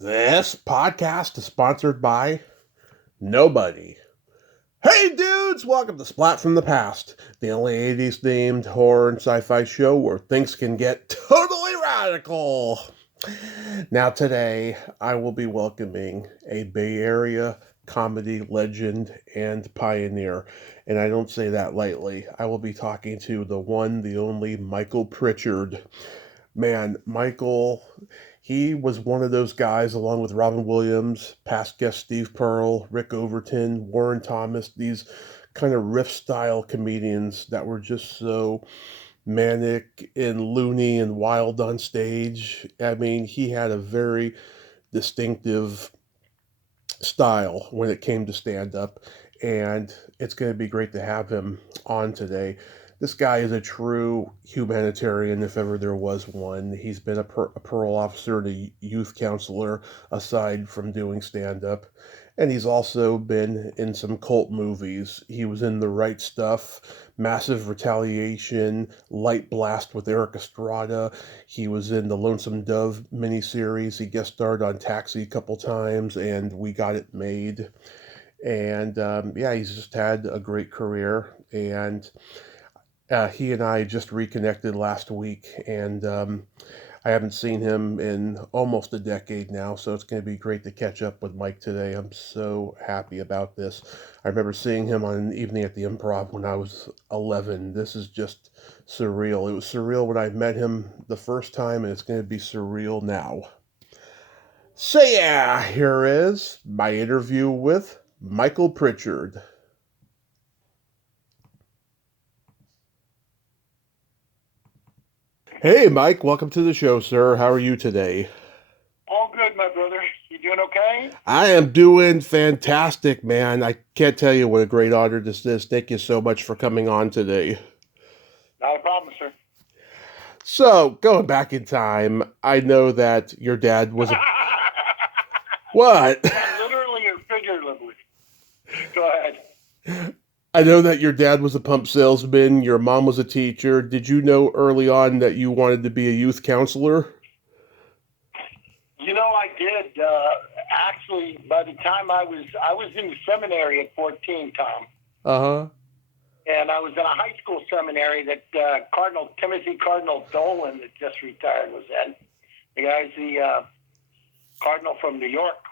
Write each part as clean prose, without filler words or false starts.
This podcast is sponsored by nobody. Hey dudes, welcome to Splat from the Past, the only 80s themed horror and sci-fi show where things can get totally radical. Now today, I will be welcoming a Bay Area comedy legend and pioneer, and I don't say that lightly. I will be talking to the one, the only Michael Pritchard. Man, Michael, he was one of those guys, along with Robin Williams, past guest Steve Pearl, Rick Overton, Warren Thomas, these kind of riff style comedians that were just so manic and loony and wild on stage. I mean, he had a very distinctive style when it came to stand up, and it's going to be great to have him on today. This guy is a true humanitarian, if ever there was one. He's been a parole officer and a youth counselor, aside from doing stand up. And he's also been in some cult movies. He was in The Right Stuff, Massive Retaliation, Light Blast with Eric Estrada. He was in the Lonesome Dove miniseries. He guest starred on Taxi a couple times, and We Got It Made. And yeah, he's just had a great career. And he and I just reconnected last week, and I haven't seen him in almost a decade now, so it's going to be great to catch up with Mike today. I'm so happy about this. I remember seeing him on an evening at the Improv when I was 11. This is just surreal. It was surreal when I met him the first time, and it's going to be surreal now. So yeah, here is my interview with Michael Pritchard. Hey, Mike, welcome to the show, sir. How are you today? All good, my brother. You doing okay? I am doing fantastic, man. I can't tell you what a great honor this is. Thank you so much for coming on today. Not a problem, sir. So, going back in time, I know that your dad was a. What? Literally or figuratively. Go ahead. I know that your dad was a pump salesman, your mom was a teacher. Did you know early on that you wanted to be a youth counselor? You know, I did. Actually, by the time I was in the seminary at 14, Tom. Uh-huh. And I was in a high school seminary that Timothy Cardinal Dolan, that just retired, was in. The guy's the Cardinal from New York.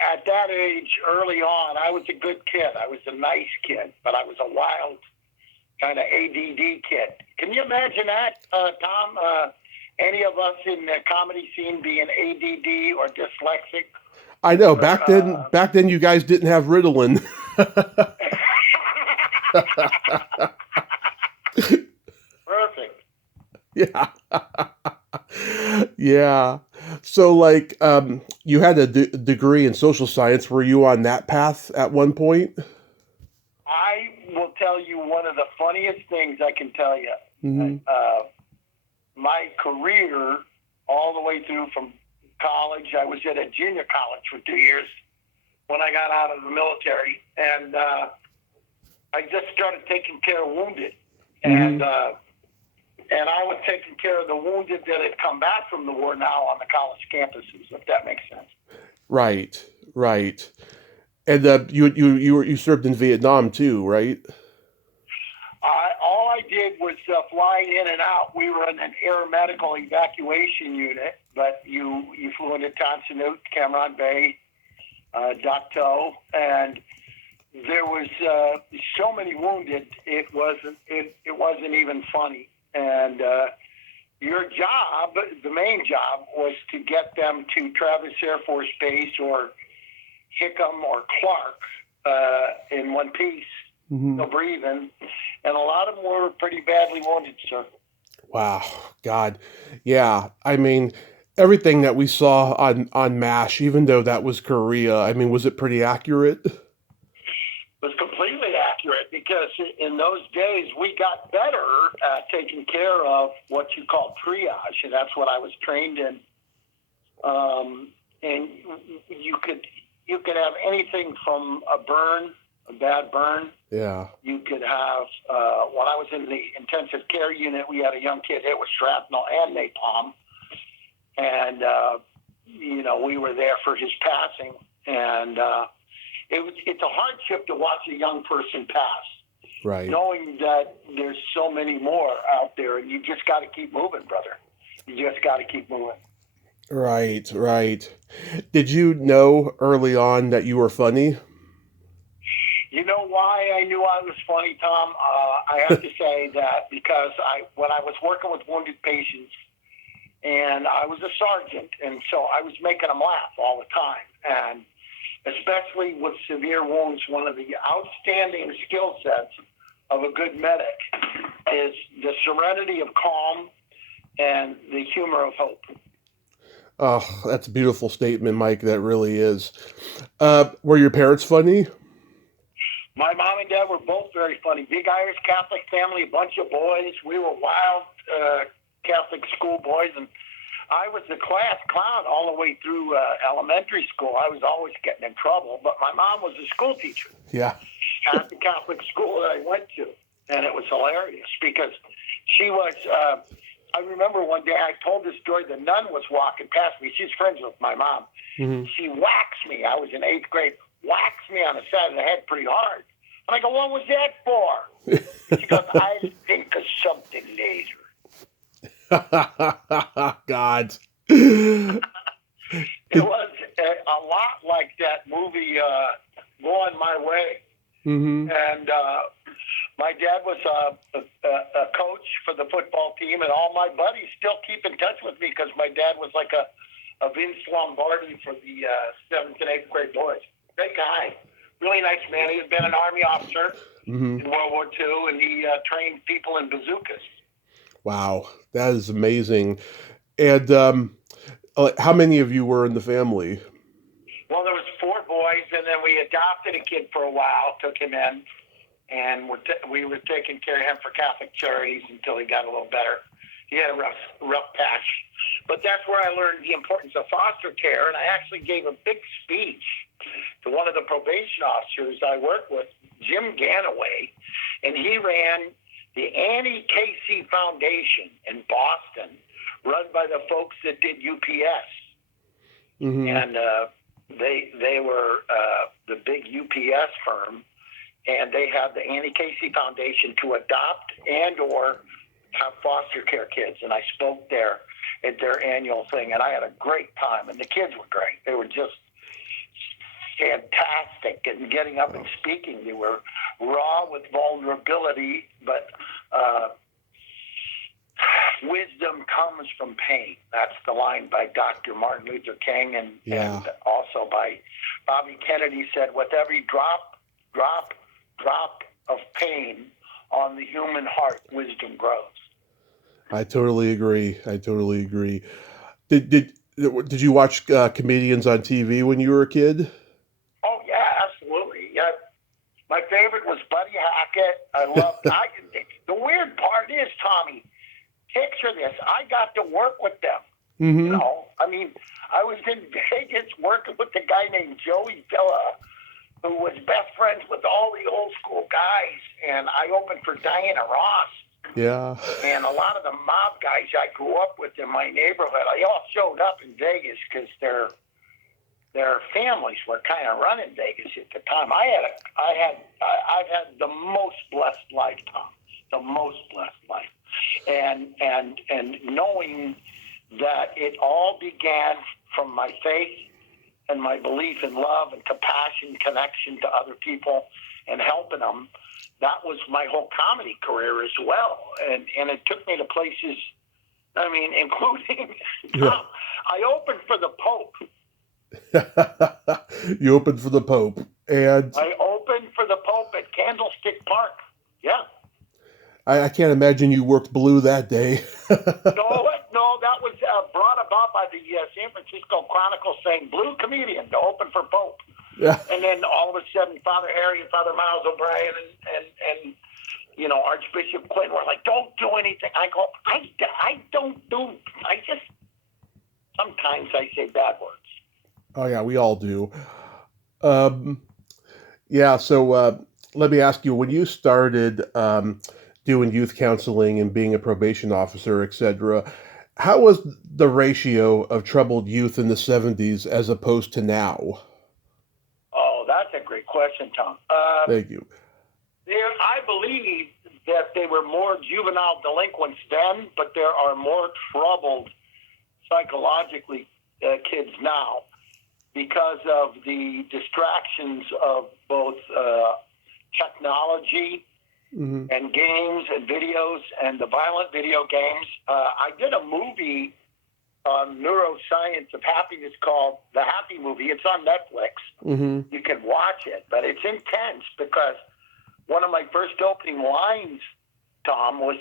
At that age, early on, I was a good kid. I was a nice kid, but I was a wild kind of ADD kid. Can you imagine that, Tom? Any of us in the comedy scene being ADD or dyslexic? I know. Back then, you guys didn't have Ritalin. Perfect. Yeah. Yeah. So, like, you had a degree in social science. Were you on that path at one point? I will tell you one of the funniest things I can tell you. Mm-hmm. My career, all the way through from college, I was at a junior college for 2 years when I got out of the military. And I just started taking care of wounded. Mm-hmm. And I was taking care of the wounded that had come back from the war now on the college campuses, if that makes sense. Right, right. And you served in Vietnam too, right? All I did was flying in and out. We were in an air medical evacuation unit, but you flew into Tonsanut, Cameron Bay, Dak To, and there was so many wounded. It wasn't even funny. And your job, the main job, was to get them to Travis Air Force Base or Hickam or Clark in one piece, Mm-hmm. still breathing. And a lot of them were pretty badly wounded, sir. Wow, God, yeah. I mean, everything that we saw on MASH, even though that was Korea, I mean, was it pretty accurate? Was completely accurate because in those days we got better at taking care of what you call triage, and that's what I was trained in. And you could have anything from a bad burn. Yeah. You could have when I was in the intensive care unit, we had a young kid hit with shrapnel and napalm, and we were there for his passing, and it's a hardship to watch a young person pass, Right. knowing that there's so many more out there, and you just got to keep moving, brother. You just got to keep moving. Right, right. Did you know early on that you were funny? You know why I knew I was funny, Tom? I have to say that because when I was working with wounded patients, and I was a sergeant, and so I was making them laugh all the time. And especially with severe wounds, one of the outstanding skill sets of a good medic is the serenity of calm and the humor of hope. Oh, that's a beautiful statement, Mike. That really is. Were your parents funny? My mom and dad were both very funny. Big Irish Catholic family, a bunch of boys. We were wild Catholic school boys, and I was the class clown all the way through elementary school. I was always getting in trouble, but my mom was a school teacher Yeah. at the Catholic school that I went to, and it was hilarious because she was. I remember one day I told this story. The nun was walking past me. She's friends with my mom. Mm-hmm. She whacked me. I was in 8th grade. Whacks me on the side of the head pretty hard. And I go, what was that for? She goes, I'll think of something later. God. It was a lot like that movie, Going My Way. Mm-hmm. And my dad was a coach for the football team, and all my buddies still keep in touch with me because my dad was like a Vince Lombardi for the 7th and 8th grade boys. Great guy. Really nice man. He had been an Army officer Mm-hmm. in World War II, and he trained people in bazookas. Wow, that is amazing. And how many of you were in the family? Well, there was 4 boys, and then we adopted a kid for a while, took him in, and we were taking care of him for Catholic Charities until he got a little better. He had a rough patch. But that's where I learned the importance of foster care, and I actually gave a big speech to one of the probation officers I worked with, Jim Ganaway, and he ran the Annie Casey Foundation in Boston, run by the folks that did UPS. Mm-hmm. And they were the big UPS firm, and they had the Annie Casey Foundation to adopt and or have foster care kids. And I spoke there at their annual thing, and I had a great time. And the kids were great. They were just fantastic and getting up and speaking. They were raw with vulnerability, but wisdom comes from pain. That's the line by Dr. Martin Luther King, and also by Bobby Kennedy said, with every drop of pain on the human heart, wisdom grows. I totally agree. Did you watch comedians on TV when you were a kid? Oh yeah, absolutely. Yeah, my favorite was Buddy Hackett. I loved. The weird part is, Tommy, picture this: I got to work with them. Mm-hmm. You know, I mean, I was in Vegas working with a guy named Joey Villa, who was best friends with all the old school guys, and I opened for Diana Ross. Yeah. And a lot of the mob guys I grew up with in my neighborhood, they all showed up in Vegas because their families were kind of running Vegas at the time. I've had the most blessed life, Tom, the most blessed life, and knowing that it all began from my faith and my belief in love and compassion, connection to other people, and helping them. That was my whole comedy career as well, and it took me to places. I mean, including I opened for the Pope. You opened for the Pope, and I opened for the Pope at Candlestick Park. Yeah. I can't imagine you worked blue that day. No, that was brought about by the San Francisco Chronicle saying blue comedian to open for Pope. Yeah. And then all of a sudden, Father Harry and Father Miles O'Brien and Archbishop Clinton were like, "Don't do anything." I go, I don't do. I just sometimes I say bad words. Oh yeah, we all do. Yeah. So let me ask you: when you started doing youth counseling and being a probation officer, etc., How was the ratio of troubled youth in the 70s as opposed to now? Oh, that's a great question, Tom. Thank you. I believe that they were more juvenile delinquents then, but there are more troubled psychologically kids now because of the distractions of both technology Mm-hmm. and games and videos and the violent video games. I did a movie on neuroscience of happiness called The Happy Movie. It's on Netflix. Mm-hmm. You can watch it, but it's intense because one of my first opening lines, Tom, was,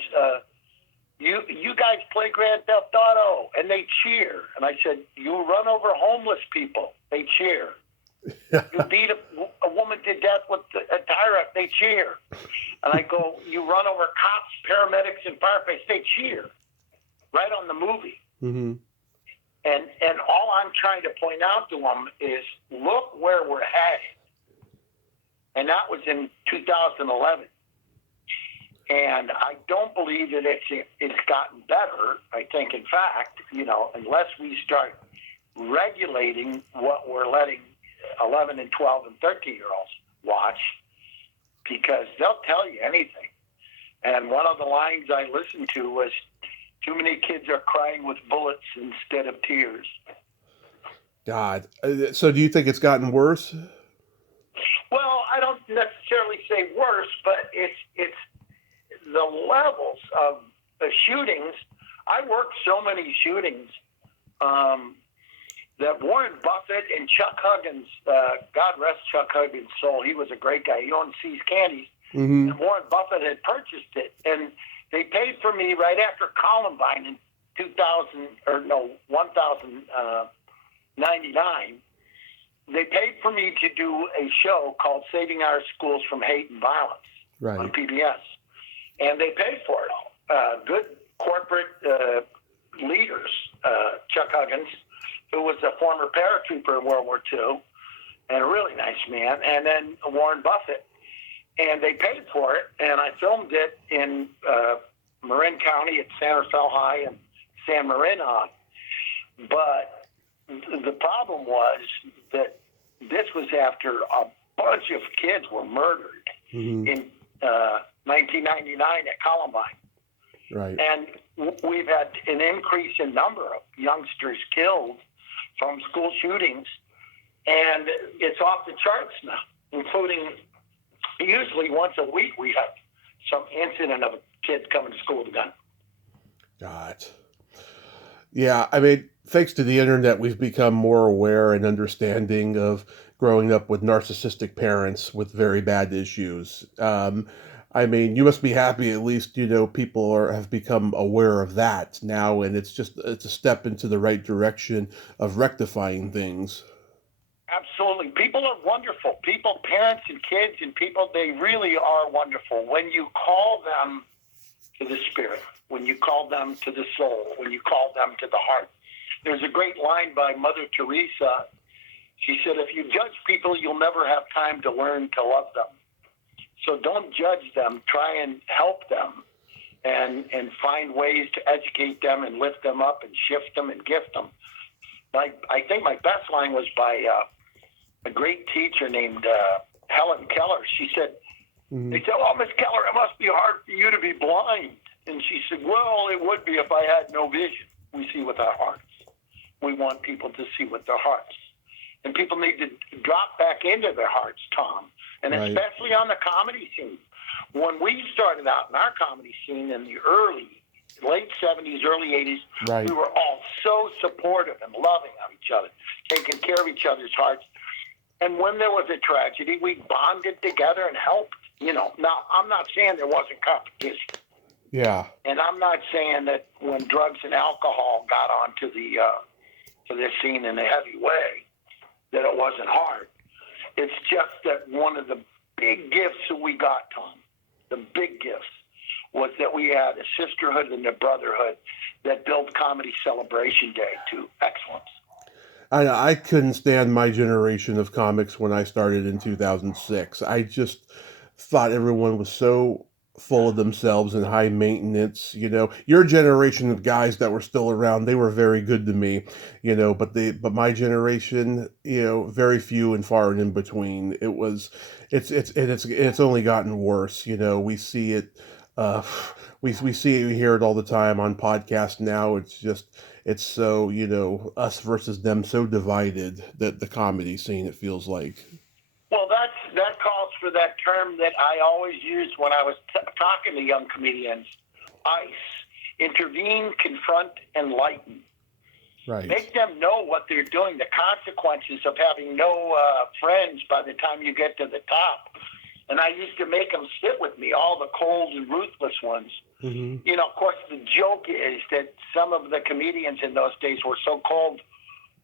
you guys play Grand Theft Auto, and they cheer. And I said, you run over homeless people, they cheer. You beat a woman to death with a tire up, they cheer. And I go, you run over cops, paramedics, and firefighters, they cheer. Right on the movie. Mm-hmm. And all I'm trying to point out to them is, look where we're headed. And that was in 2011. And I don't believe that it's gotten better. I think, in fact, unless we start regulating what we're letting 11 and 12 and 13-year-olds watch, because they'll tell you anything. And one of the lines I listened to was, too many kids are crying with bullets instead of tears. God. So do you think it's gotten worse? Well, I don't necessarily say worse, but it's the levels of the shootings. I worked so many shootings that Warren Buffett and Chuck Huggins, God rest Chuck Huggins' soul, he was a great guy. He owned See's Candies. Mm-hmm. And Warren Buffett had purchased it. And they paid for me right after Columbine in 1099. They paid for me to do a show called Saving Our Schools from Hate and Violence on PBS. And they paid for it all. Good corporate leaders, Chuck Huggins, who was a former paratrooper in World War II, and a really nice man, and then Warren Buffett. And they paid for it, and I filmed it in Marin County at San Rafael High and San Marino. But the problem was that this was after a bunch of kids were murdered in 1999 at Columbine. Right. And we've had an increase in number of youngsters killed from school shootings, and it's off the charts now, including usually once a week we have some incident of a kid coming to school with a gun. God. Yeah, I mean, thanks to the internet, we've become more aware and understanding of growing up with narcissistic parents with very bad issues. I mean, you must be happy at least, people have become aware of that now, and it's a step into the right direction of rectifying things. Absolutely. People are wonderful. People, parents and kids and people, they really are wonderful. When you call them to the spirit, when you call them to the soul, when you call them to the heart. There's a great line by Mother Teresa. She said, if you judge people, you'll never have time to learn to love them. So don't judge them. Try and help them and find ways to educate them and lift them up and shift them and gift them. I think my best line was by a great teacher named Helen Keller. She said, they said, well, Miss Keller, it must be hard for you to be blind. And she said, well, it would be if I had no vision. We see with our hearts. We want people to see with their hearts. And people need to drop back into their hearts, Tom, and right. Especially on the comedy scene. When we started out in our comedy scene in the late 70s, early 80s, right. We were all so supportive and loving of each other, taking care of each other's hearts. And when there was a tragedy, we bonded together and helped. Now, I'm not saying there wasn't competition. Yeah. And I'm not saying that when drugs and alcohol got onto to this scene in a heavy way, that it wasn't hard. It's just that one of the big gifts that we got, Tom, the big gifts, was that we had a sisterhood and a brotherhood that built Comedy Celebration Day to excellence. I couldn't stand my generation of comics when I started in 2006. I just thought everyone was so full of themselves and high maintenance. Your generation of guys that were still around, they were very good to me, but my generation, very few and far and in between. It's only gotten worse. We see it, uh, we see it, we hear it all the time on podcasts now. It's so, us versus them, so divided, that the comedy scene, it feels like. Well, that calls for that term that I always used when I was talking to young comedians: ICE, intervene, confront, enlighten. Right. Make them know what they're doing, the consequences of having no friends by the time you get to the top. And I used to make them sit with me, all the cold and ruthless ones. Mm-hmm. Of course, the joke is that some of the comedians in those days were so cold,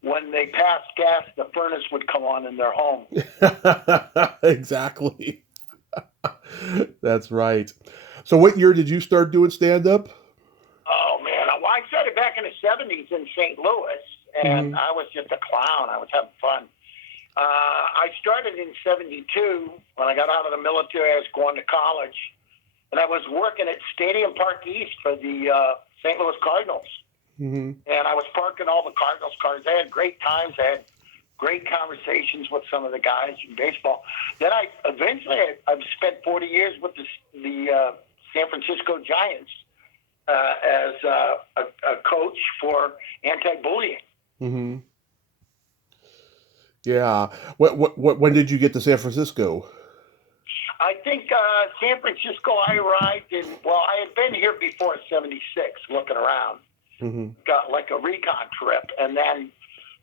when they passed gas, the furnace would come on in their home. Exactly. That's right. So what year did you start doing stand-up? Oh, man. Well, I started back in the 70s in St. Louis, and I was just a clown. I was having fun. I started in 72. When I got out of the military, I was going to college, and I was working at Stadium Park East for the St. Louis Cardinals. Mm-hmm. And I was parking all the Cardinals cars. I had great times. I had great conversations with some of the guys in baseball. Then I've spent 40 years with the San Francisco Giants as a coach for anti-bullying. Mm-hmm. Yeah. When did you get to San Francisco? I think San Francisco, I arrived I had been here before 76, looking around. Mm-hmm. Got like a recon trip. And then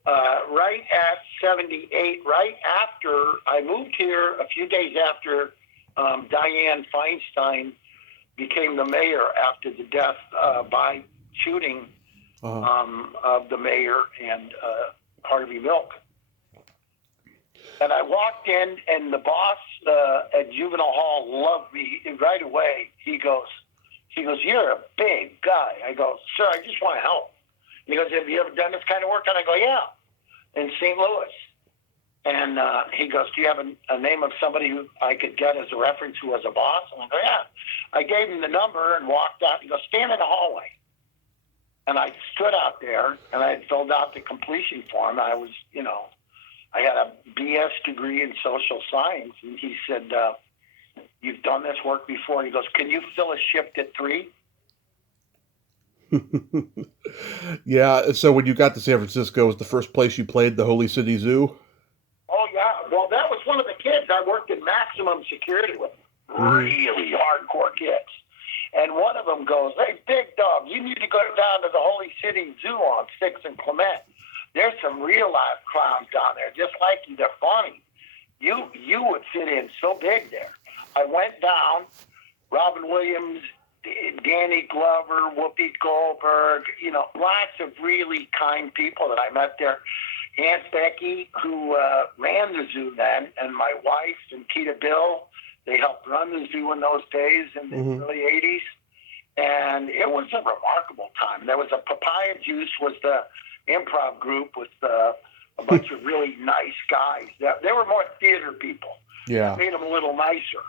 right at 78, right after I moved here, a few days after Dianne Feinstein became the mayor after the death by shooting of the mayor and Harvey Milk. And I walked in, and the boss at Juvenile Hall loved me right away. He goes, "You're a big guy." I go, "Sir, I just want to help." He goes, "Have you ever done this kind of work?" And I go, "Yeah, in St. Louis." And he goes, "Do you have a name of somebody who I could get as a reference who was a boss?" And I go, "Yeah." I gave him the number and walked out. He goes, "Stand in the hallway." And I stood out there, and I had filled out the completion form. I was, I had a BS degree in social science. And he said, "You've done this work before." He goes, "Can you fill a shift at 3?" Yeah. So when you got to San Francisco, was the first place you played the Holy City Zoo? Oh, yeah. Well, that was one of the kids. I worked in maximum security with really hardcore kids. And one of them goes, "Hey, big dog, you need to go down to the Holy City Zoo on 6th and Clement. There's some real life clowns down there, just like you. They're funny. You would fit in so big there." I went down. Robin Williams, Danny Glover, Whoopi Goldberg, lots of really kind people that I met there. Aunt Becky, who ran the zoo then, and my wife and Keita Bill, they helped run the zoo in those days in the early 80s. And it was a remarkable time. There was a Papaya Juice, was the improv group with a bunch of really nice guys. They were more theater people. Yeah. That made them a little nicer,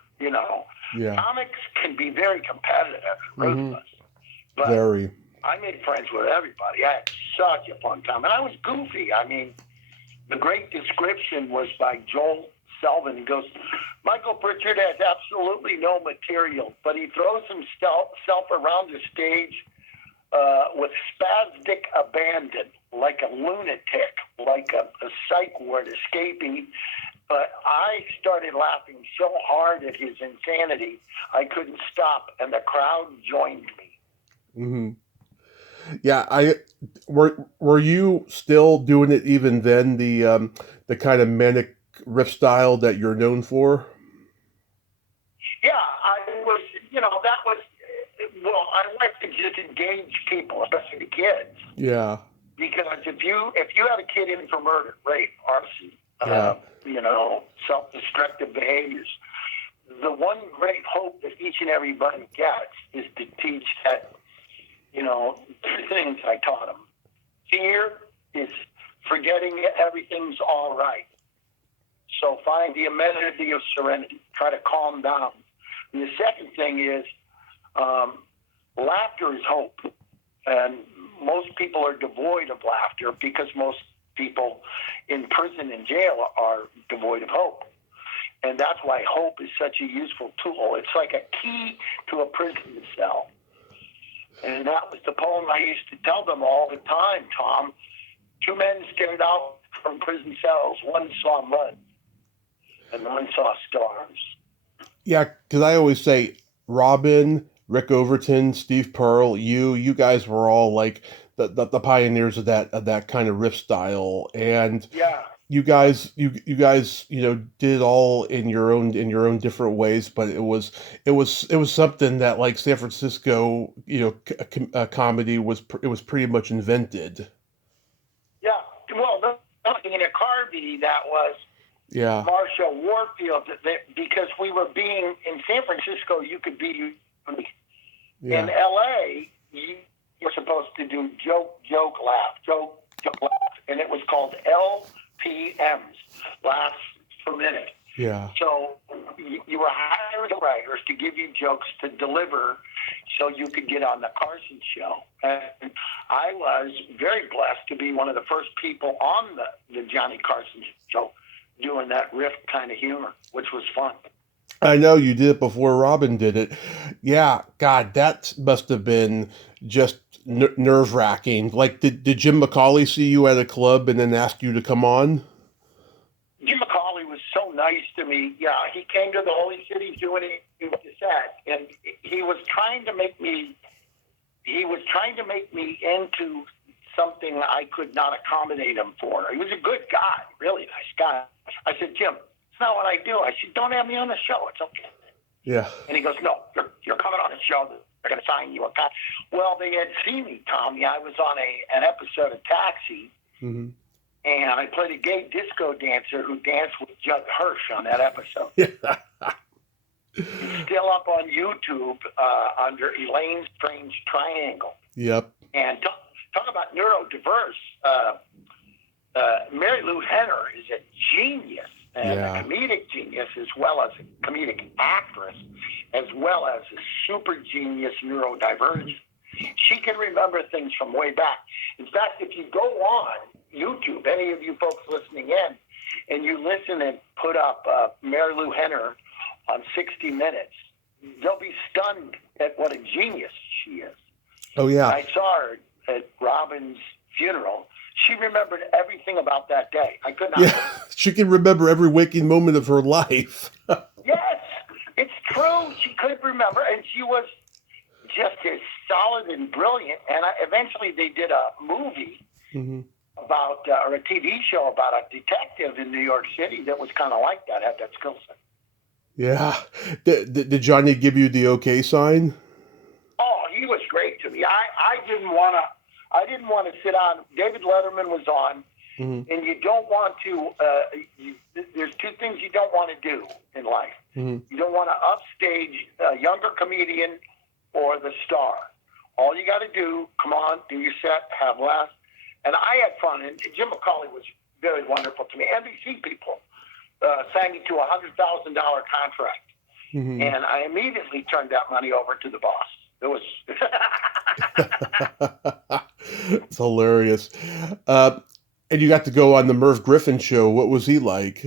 Yeah. Comics can be very competitive, ruthless. But Very. I made friends with everybody. I had such a fun time. And I was goofy. I mean, the great description was by Joel Selvin. He goes, "Michael Pritchard has absolutely no material, but he throws himself around the stage with spastic abandon, like a lunatic, like a psych ward escaping." But I started laughing so hard at his insanity, I couldn't stop, and the crowd joined me. Mm-hmm. Yeah, were you still doing it even then? The kind of manic riff style that you're known for. Yeah, I was. That was. Well, I like to just engage people, especially the kids. Yeah. Because if you had a kid in for murder, rape, arson, self-destructive behaviors, the one great hope that each and everybody gets is to teach that, two things I taught them. Fear is forgetting everything's all right. So find the amenity of serenity. Try to calm down. And the second thing is laughter is hope. And most people are devoid of laughter because most people in prison and jail are devoid of hope. And that's why hope is such a useful tool. It's like a key to a prison cell. And that was the poem I used to tell them all the time, Tom. Two men stared out from prison cells. One saw mud, and one saw stars. Yeah, because I always say Robin, Rick Overton, Steve Pearl, you guys were all like the pioneers of that kind of riff style, and Yeah. you guys did it all in your own different ways, but it was something that like San Francisco comedy was pretty much invented. Yeah. Well, in a Carvey, that was Yeah. Marsha Warfield, because we were being in San Francisco, you could be Yeah. in L.A. You were supposed to do joke, laugh, and it was called LPMs, laughs per minute. Yeah. So you were hiring the writers to give you jokes to deliver so you could get on the Carson show. And I was very blessed to be one of the first people on the Johnny Carson show doing that riff kind of humor, which was fun. I know you did it before Robin did it. Yeah, God, that must have been just nerve-wracking. Like, did Jim McCauley see you at a club and then ask you to come on? Jim McCauley was so nice to me. Yeah, he came to the Holy City doing it with the set, and he was trying to make me into something I could not accommodate him for. He was a good guy, really nice guy. I said, Jim, it's not what I do. I said, don't have me on the show. It's okay. Yeah. And he goes, no, you're coming on the show. They're going to sign you a contract. Well, they had seen me, Tommy. I was on an episode of Taxi, Mm-hmm. and I played a gay disco dancer who danced with Judd Hirsch on that episode. It's still up on YouTube under Elaine's Strange Triangle. Yep. And talk about neurodiverse. Mary Lou Henner is a genius, and a comedic genius, as well as a comedic actress, as well as a super genius neurodivergent. She can remember things from way back. In fact, if you go on YouTube, any of you folks listening in, and you listen and put up Mary Lou Henner on 60 Minutes, they'll be stunned at what a genius she is. Oh, yeah. I saw her at Robin's funeral. She remembered everything about that day. I could not. Yeah, she can remember every waking moment of her life. Yes, it's true. She could remember, and she was just as solid and brilliant. And eventually they did a movie about, or a TV show about a detective in New York City that was kind of like that, had that skill set. Yeah. Did Johnny give you the okay sign? Oh, he was great to me. I didn't want to sit on. David Letterman was on, and you don't want to. There's two things you don't want to do in life. You don't want to upstage a younger comedian or the star. All you got to do, come on, do your set, have laughs. And I had fun. And Jim McCauley was very wonderful to me. NBC people signed me to a $100,000 contract, and I immediately turned that money over to the boss. It was. It's hilarious. And you got to go on the Merv Griffin show. What was he like?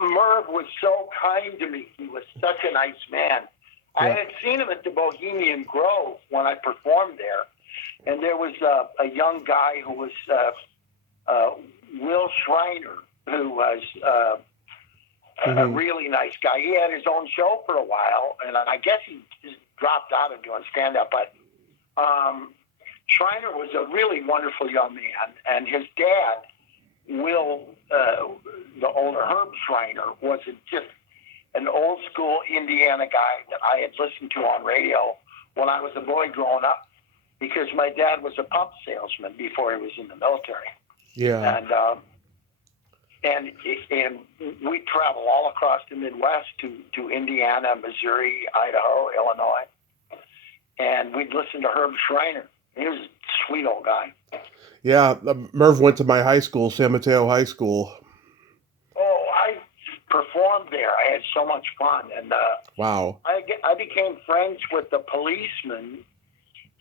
Merv was so kind to me. He was such a nice man. I had seen him at the Bohemian Grove when I performed there, and there was a young guy who was Will Schreiner, who was a really nice guy. He had his own show for a while, and I guess he just dropped out of doing stand-up, but Schreiner was a really wonderful young man, and his dad, Will, the older Herb Schreiner, was just an old-school Indiana guy that I had listened to on radio when I was a boy growing up, because my dad was a pump salesman before he was in the military. Yeah. And we travel all across the Midwest to Indiana, Missouri, Idaho, Illinois, and we'd listen to Herb Schreiner. He was a sweet old guy. Yeah, Merv went to my high school, San Mateo High School. Oh, I performed there. I had so much fun. And Wow. I became friends with the policeman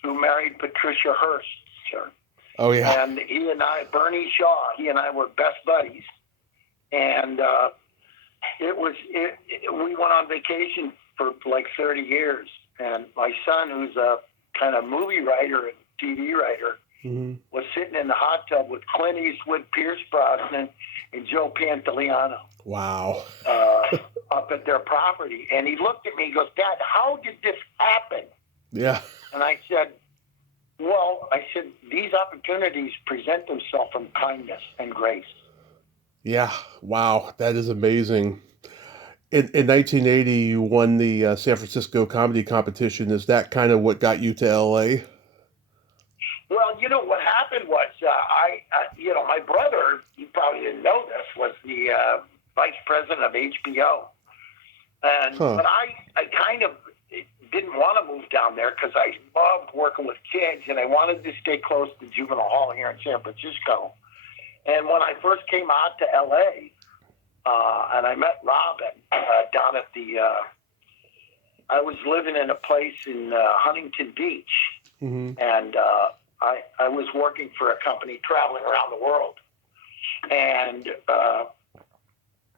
who married Patricia Hearst, sir. Oh, yeah. And he and I, Bernie Shaw, he and I were best buddies. And we went on vacation for like 30 years. And my son, who's a kind of movie writer and TV writer, was sitting in the hot tub with Clint Eastwood, Pierce Brosnan, and Joe Pantoliano. Wow. Up at their property. And he looked at me and goes, Dad, how did this happen? Yeah. And I said, these opportunities present themselves from kindness and grace. Yeah. Wow. That is amazing. In 1980, you won the San Francisco comedy competition. Is that kind of what got you to L.A.? Well, what happened was, my brother, you probably didn't know this, was the vice president of HBO. But I kind of didn't want to move down there because I loved working with kids and I wanted to stay close to juvenile hall here in San Francisco. And when I first came out to L.A., and I met Robin down at I was living in a place in Huntington Beach, and I was working for a company traveling around the world. And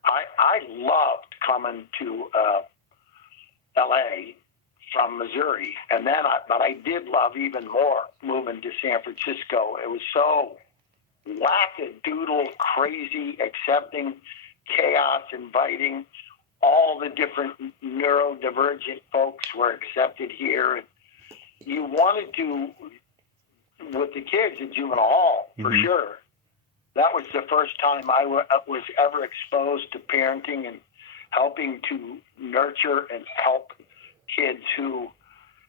I loved coming to L.A. from Missouri. And then but I did love even more moving to San Francisco. It was so wackadoodle, crazy, accepting, chaos, inviting. All the different neurodivergent folks were accepted here. And you wanted to, with the kids at juvenile hall, for sure. That was the first time I was ever exposed to parenting and helping to nurture and help kids who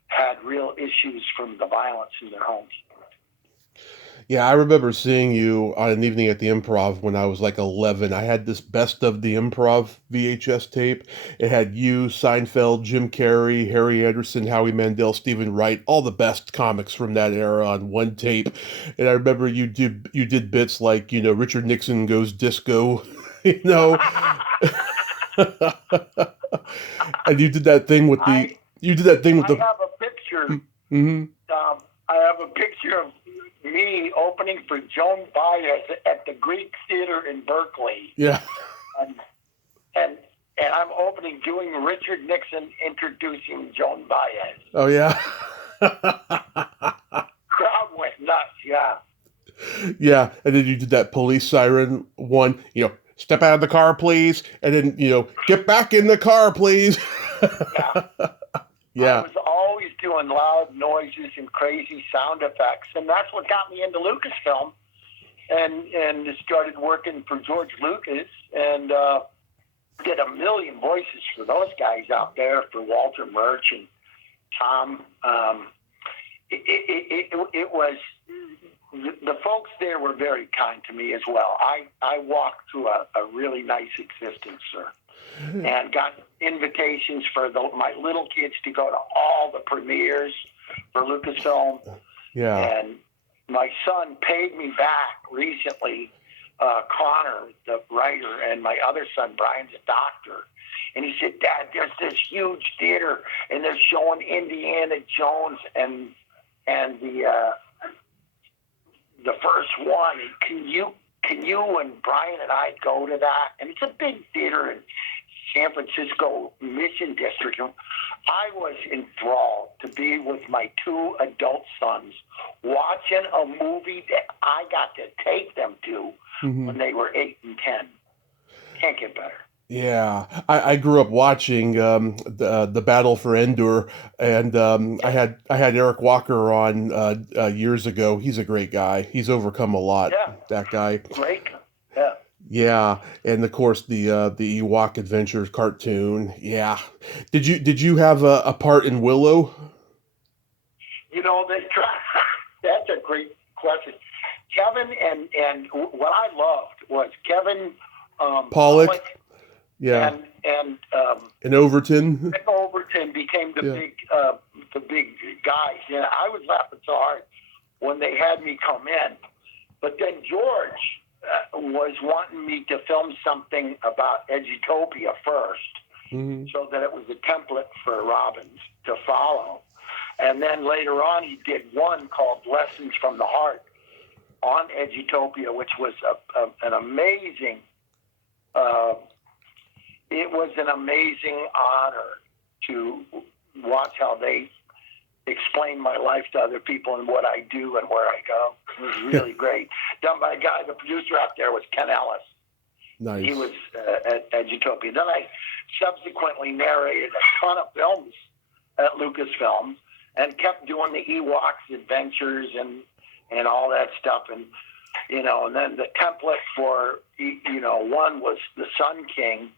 had real issues from the violence in their homes. Yeah, I remember seeing you on an evening at the Improv when I was like 11. I had this Best of the Improv VHS tape. It had you, Seinfeld, Jim Carrey, Harry Anderson, Howie Mandel, Stephen Wright, all the best comics from that era on one tape. And I remember you did bits like, Richard Nixon goes disco, And you did that thing with I have a picture. I have a picture of me opening for Joan Baez at the Greek Theater in Berkeley. Yeah. And I'm doing Richard Nixon introducing Joan Baez. Oh, yeah. Crowd went nuts, yeah. Yeah, and then you did that police siren one, step out of the car, please, and then, get back in the car, please. Yeah. Yeah. I was always doing loud noises and crazy sound effects, and that's what got me into Lucasfilm, and started working for George Lucas, and did a million voices for those guys out there, for Walter Murch and Tom. It was, the folks there were very kind to me as well. I walked through a really nice existence, sir. And got invitations for my little kids to go to all the premieres for Lucasfilm. Yeah. And my son paid me back recently, Connor, the writer, and my other son, Brian's a doctor. And he said, Dad, there's this huge theater, and they're showing Indiana Jones and the first one. Can you and Brian and I go to that? And it's a big theater in San Francisco Mission District. I was enthralled to be with my two adult sons watching a movie that I got to take them to when they were 8 and 10. Can't get better. Yeah, I grew up watching the Battle for Endor, and I had Eric Walker on years ago. He's a great guy. He's overcome a lot. Yeah. That guy. Great. Yeah. Yeah, and of course the Ewok Adventures cartoon. Yeah, did you have a part in Willow? That's a great question. Kevin and what I loved was Kevin Pollock. Yeah, and Overton. Rick Overton became the big guys. And I was laughing so hard when they had me come in, but then George was wanting me to film something about Edutopia first, Mm-hmm. so that it was a template for Robbins to follow. And then later on, he did one called Lessons from the Heart on Edutopia, which was an amazing, it was an amazing honor to watch how they explain my life to other people and what I do and where I go. It was really great. Done by a guy, the producer out there was Ken Ellis. Nice. He was at Edutopia. Then I subsequently narrated a ton of films at Lucasfilm and kept doing the Ewoks adventures and all that stuff. And, and then the template for, one was The Sun King.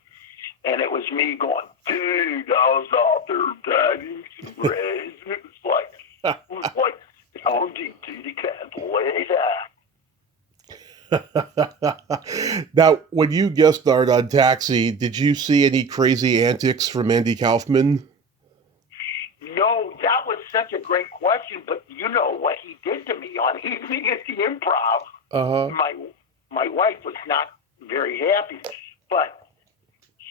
And it was me going, dude, I was out there, Daddy, raised. It was like, oh, dude, you can't believe that. Now, when you guest starred on Taxi, did you see any crazy antics from Andy Kaufman? No, that was such a great question. But you know what he did to me on Evening at the Improv? Uh-huh. My wife was not very happy, but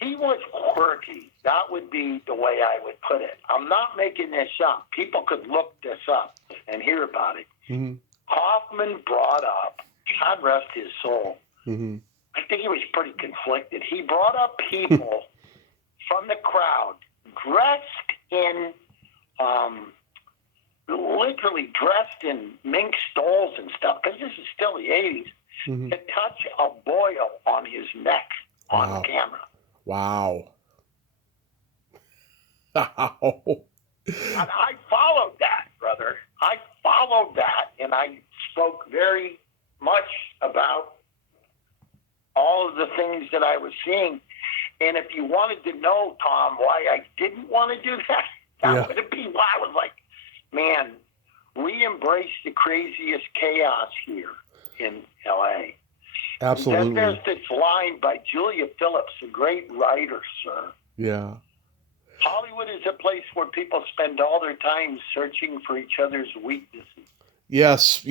he was quirky. That would be the way I would put it. I'm not making this up. People could look this up and hear about it. Mm-hmm. Hoffman brought up, God rest his soul, Mm-hmm. I think he was pretty conflicted. He brought up people from the crowd dressed in, literally dressed in mink stoles and stuff, because this is still the 80s, Mm-hmm. to touch a boil on his neck on camera. Wow. Wow. And I followed that, brother. I followed that, and I spoke very much about all of the things that I was seeing. And if you wanted to know, Tom, why I didn't want to do that would be why I was like, man, we embrace the craziest chaos here in L.A. Absolutely. Then there's this line by Julia Phillips, a great writer, sir. Yeah. Hollywood is a place where people spend all their time searching for each other's weaknesses. Yes.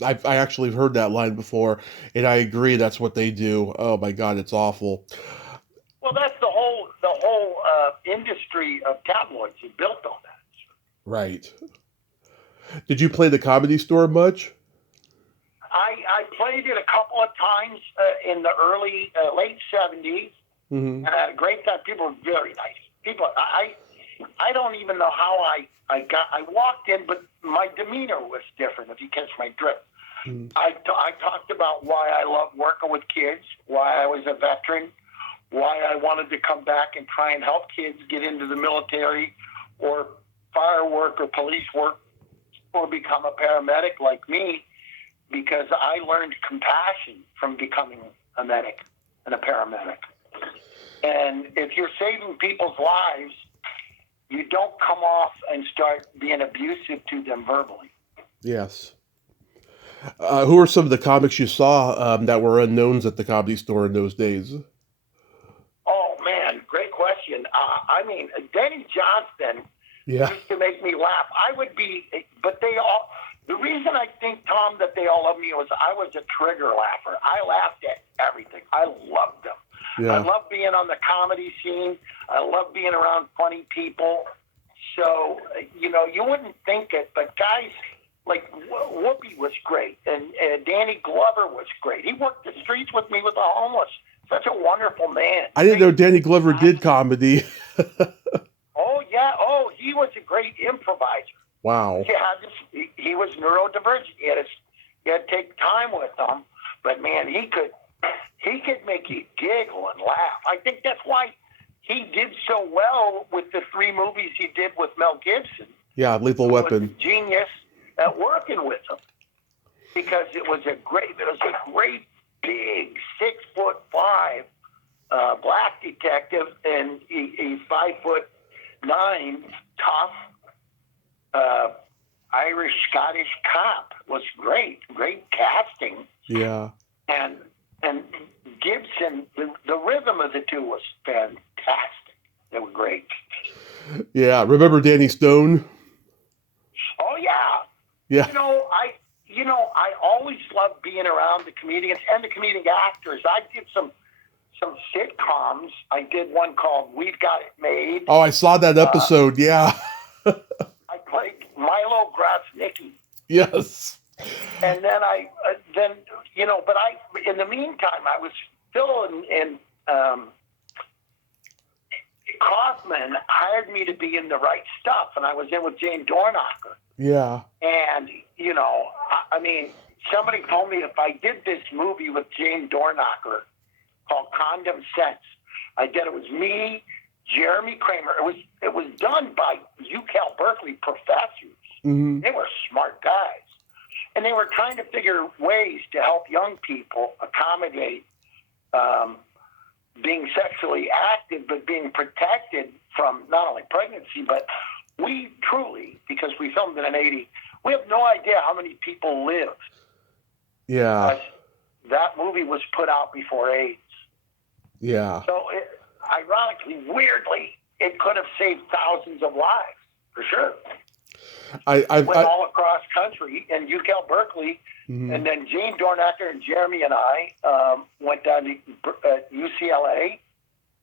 I actually heard that line before, and I agree. That's what they do. Oh my God, it's awful. Well, that's the whole industry of tabloids is built on that. Right. Did you play the Comedy Store much? I played it a couple of times in the late 70s, Mm-hmm. and I had a great time. People were very nice. People, I don't even know how I walked in, but my demeanor was different, if you catch my drift. Mm-hmm. I talked about why I love working with kids, why I was a veteran, why I wanted to come back and try and help kids get into the military or fire work or police work or become a paramedic like me, because I learned compassion from becoming a medic and a paramedic. And if you're saving people's lives, you don't come off and start being abusive to them verbally. Yes. Who are some of the comics you saw that were unknowns at the Comedy Store in those days? Oh, man, great question. Denny Johnston used to make me laugh. But the reason I think, Tom, that they all loved me was I was a trigger laugher. I laughed at everything. I loved them. Yeah. I love being on the comedy scene. I love being around funny people. So, you wouldn't think it, but guys like Whoopi was great, and Danny Glover was great. He worked the streets with me with the homeless. Such a wonderful man. I didn't know Danny Glover did comedy. Oh, yeah. Oh, he was a great improviser. Wow. He was neurodivergent. You had to take time with him, but man, he could make you giggle and laugh. I think that's why he did so well with the 3 movies he did with Mel Gibson. Yeah, Lethal Weapon. Genius at working with him, because it was a great big 6'5" black detective and a 5'9" tough Irish Scottish cop. Was great casting. Yeah. And Gibson, the rhythm of the two was fantastic. They were great. Yeah. Remember Danny Stone? Oh yeah. Yeah. I always loved being around the comedians and the comedic actors. I did some some sitcoms. I did one called We've Got It Made. Oh, I saw that episode. Yeah. I played Milo Grasnicki. Yes. And then but in the meantime, I was still in Kaufman hired me to be in The Right Stuff, and I was in with Jane Dornacher. Yeah. And, I mean, somebody told me if I did this movie with Jane Dornacher called Condom Sense, it was me, Jeremy Kramer. It was done by UCal Berkeley professors. Mm-hmm. They were smart guys. And they were trying to figure ways to help young people accommodate being sexually active, but being protected from not only pregnancy, but we truly, because we filmed in an 80, we have no idea how many people lived. Yeah. That movie was put out before AIDS. Yeah. So, ironically, weirdly, it could have saved thousands of lives, for sure. I went all across country, and UCal Berkeley, mm-hmm. and then Jane Dornacher and Jeremy and I went down to UCLA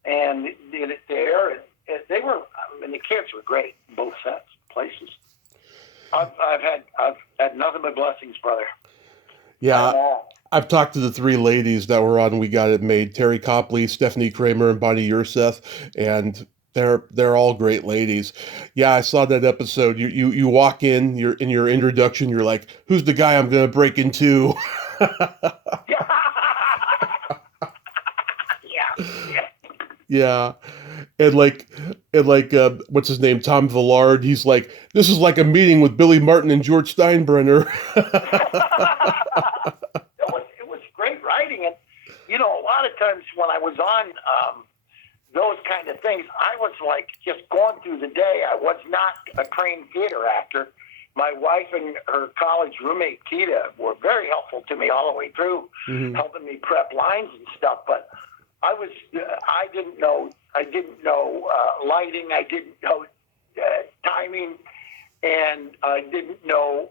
and did it there. And the kids were great in both sets places. I've had nothing but blessings, brother. Yeah. I've talked to the three ladies that were on We Got It Made: Terry Copley, Stephanie Kramer, and Bonnie Urseth, and they're all great ladies. Yeah, I saw that episode. You walk in, you're in your introduction, you're like, who's the guy I'm gonna break into? Yeah. And what's his name? Tom Villard. He's like, this is like a meeting with Billy Martin and George Steinbrenner. It was great writing. And, a lot of times when I was on those kind of things, I was like just going through the day. I was not a trained theater actor. My wife and her college roommate, Keita, were very helpful to me all the way through, mm-hmm. helping me prep lines and stuff. But I didn't know lighting. I didn't know timing, and I didn't know,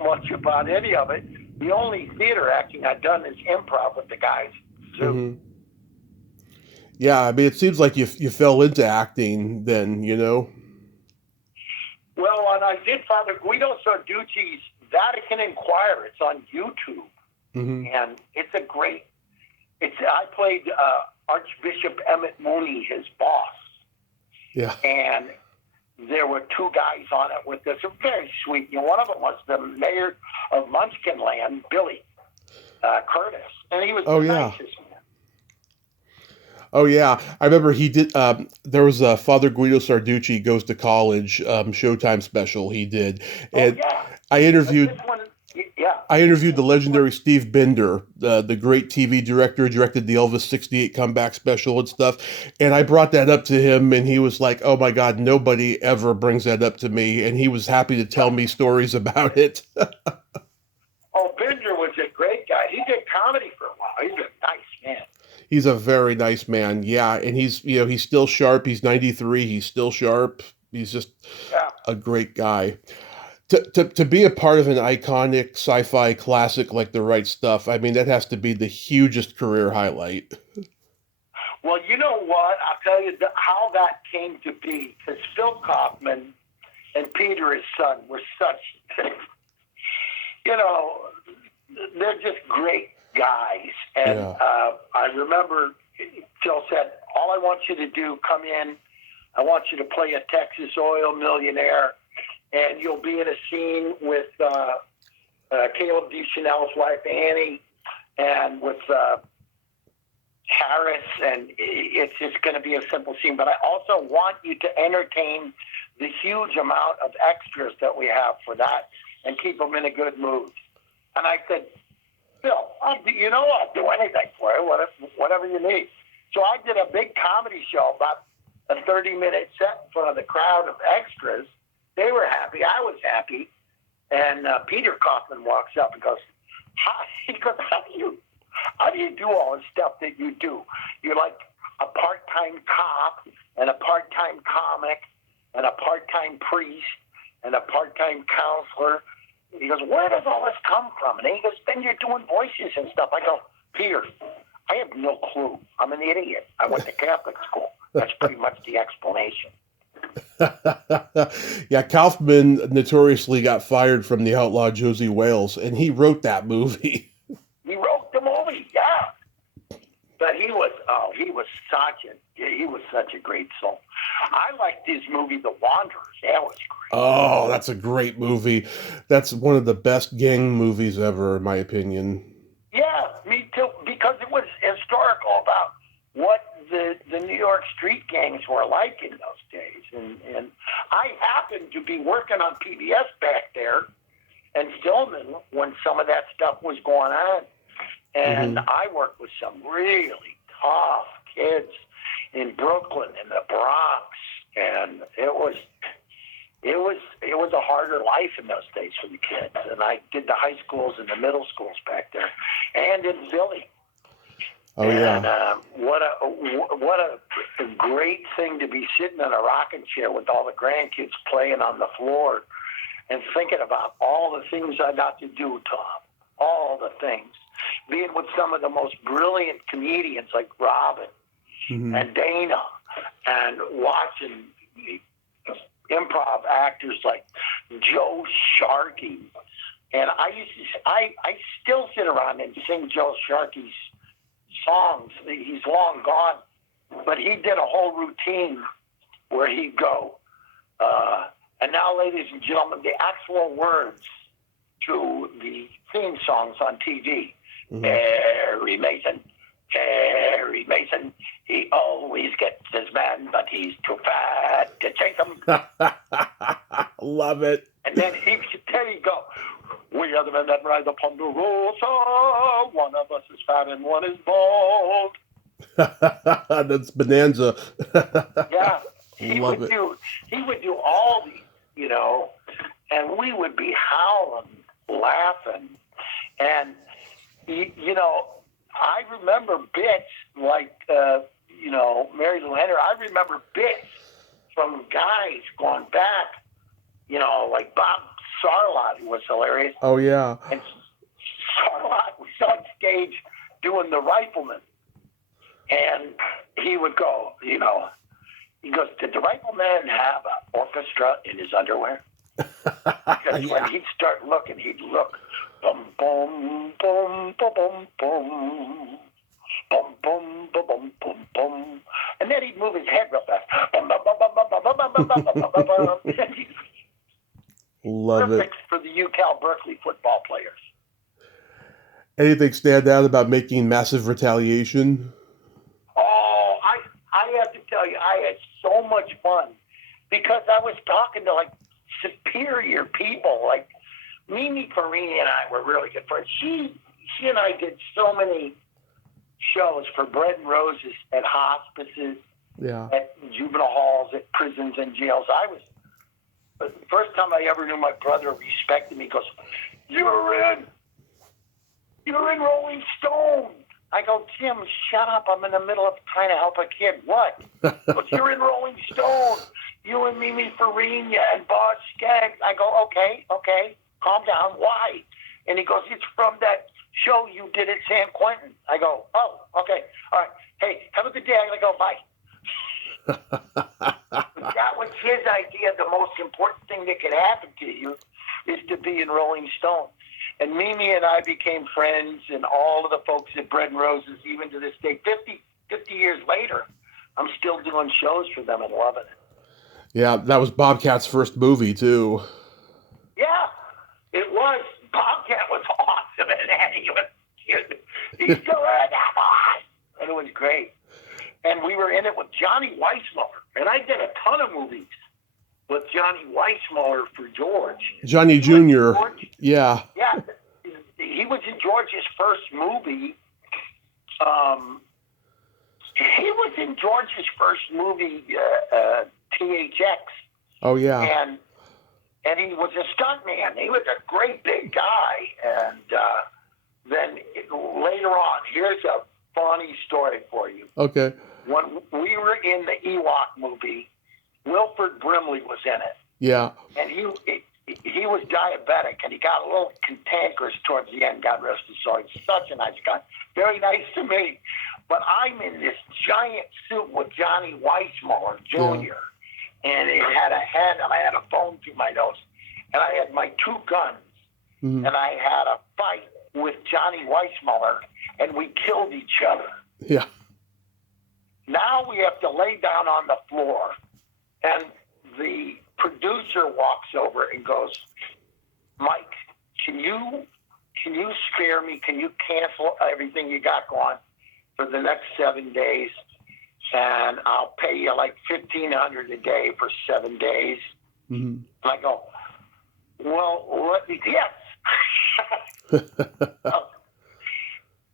much about any of it. The only theater acting I've done is improv with the guys. So. Mm-hmm. Yeah, I mean, it seems like you fell into acting then, Well, and I did Father Guido Sarducci's Vatican Inquirer. It's on YouTube, mm-hmm. and it's a great. I played Archbishop Emmett Mooney, his boss. Yeah. And there were two guys on it with us. Very sweet. One of them was the mayor of Munchkinland, Billy Curtis, and he was the nicest man. Oh yeah, I remember he did. There was a Father Guido Sarducci Goes to College Showtime special he did, and I interviewed. I interviewed the legendary Steve Binder, the great TV director, directed the Elvis '68 comeback special and stuff. And I brought that up to him, and he was like, "Oh my God, nobody ever brings that up to me." And he was happy to tell me stories about it. Oh, Binder was a great guy. He did comedy for a while. He's a nice man. He's a very nice man. Yeah, and he's still sharp. He's 93. He's still sharp. He's just a great guy. To be a part of an iconic sci-fi classic like The Right Stuff, I mean, that has to be the hugest career highlight. Well, you know what? I'll tell you how that came to be, because Phil Kaufman and Peter, his son, were such, they're just great guys. And I remember Phil said, all I want you to do, come in, I want you to play a Texas oil millionaire, and you'll be in a scene with Caleb Deschanel's wife, Annie, and with Harris, and it's just going to be a simple scene. But I also want you to entertain the huge amount of extras that we have for that and keep them in a good mood. And I said, Phil, I'll do anything for you, whatever you need. So I did a big comedy show, about a 30-minute set in front of the crowd of extras. They were happy. I was happy. And Peter Kaufman walks up and goes, "Hi." He goes, how do you do all the stuff that you do? You're like a part-time cop and a part-time comic and a part-time priest and a part-time counselor. He goes, where does all this come from? And he goes, then you're doing voices and stuff. I go, Peter, I have no clue. I'm an idiot. I went to Catholic school. That's pretty much the explanation. Yeah, Kaufman notoriously got fired from the outlaw Josie Wales, and he wrote that movie. He wrote the movie, yeah. But he was such a great soul. I liked his movie, The Wanderers. That was great. Oh, that's a great movie. That's one of the best gang movies ever, in my opinion. Yeah, me too, because it was historical about what the New York street gangs were like in those days. And I happened to be working on PBS back there and filming when some of that stuff was going on. And I worked with some really tough kids in Brooklyn and the Bronx, and it was a harder life in those days for the kids. And I did the high schools and the middle schools back there, and in Philly. Oh and, yeah. What a great thing to be sitting in a rocking chair with all the grandkids playing on the floor and thinking about all the things I got to do, Tom. All the things. Being with some of the most brilliant comedians like Robin and Dana, and watching improv actors like Joe Sharkey. And I still sit around and sing Joe Sharkey's songs. He's long gone, but he did a whole routine where he'd go, and now, ladies and gentlemen, the actual words to the theme songs on TV. Harry Mason, he always gets his man, but he's too fat to chase him. Love it. And then he'd go, we are the men that ride the Ponderosa. One of us is fat and one is bald. That's Bonanza. Yeah. He would it. do all these, and we would be howling, laughing. And, I remember bits like, Mary Lou Henner. I remember bits from guys going back, like Bob Sarlott, who was hilarious. Oh, yeah. And Sarlott was on stage doing The Rifleman. And he would go, he goes, did the Rifleman have an orchestra in his underwear? Because when he'd start looking, he'd look, bum, bum, bum, bum, bum, bum. Bum, bum, bum, bum, bum, bum. And then he'd move his head real fast. Bum, bum, bum, bum, bum, bum, bum, bum, bum, bum, bum. Love Perfect it. for the UCal Berkeley football players. Anything stand out about making Massive Retaliation? Oh, I have to tell you, I had so much fun because I was talking to like superior people. Like Mimi Farini and I were really good friends. She and I did so many shows for Bread and Roses at hospices, at juvenile halls, at prisons and jails. The first time I ever knew my brother respected me. He goes, You're in Rolling Stone. I go, Jim, shut up. I'm in the middle of trying to help a kid. What? He goes, You're in Rolling Stone. You and Mimi Farina and Boss Skaggs. I go, okay, calm down. Why? And he goes, it's from that show you did at San Quentin. I go, oh, okay, all right. Hey, have a good day. I gotta go. Bye. That was his idea. The most important thing that could happen to you is to be in Rolling Stone. And Mimi and I became friends, and all of the folks at Bread and Roses, even to this day, 50 years later, I'm still doing shows for them and loving it. Yeah, that was Bobcat's first movie, too. Yeah, it was. Bobcat was awesome, and he's still in that boy. And it was great. And we were in it with Johnny Weissmuller. And I did a ton of movies with Johnny Weissmuller for George. Johnny Jr. Yeah. Yeah. He was in George's first movie. He was in George's first movie, THX. Oh, yeah. And he was a stuntman. He was a great big guy. And then later on, here's a funny story for you. Okay. When we were in the Ewok movie, Wilford Brimley was in it. Yeah. And he he was diabetic, and he got a little cantankerous towards the end. God rest his soul. He's such a nice guy, very nice to me. But I'm in this giant suit with Johnny Weissmuller Jr. And it had a head, and I had a bone through my nose, and I had my 2 guns, and I had a fight with Johnny Weissmuller, and we killed each other. Yeah. Now we have to lay down on the floor, and the producer walks over and goes, Mike, can you spare me? Can you cancel everything you got going for the next 7 days? And I'll pay you like $1,500 a day for 7 days. And I go, well, yes.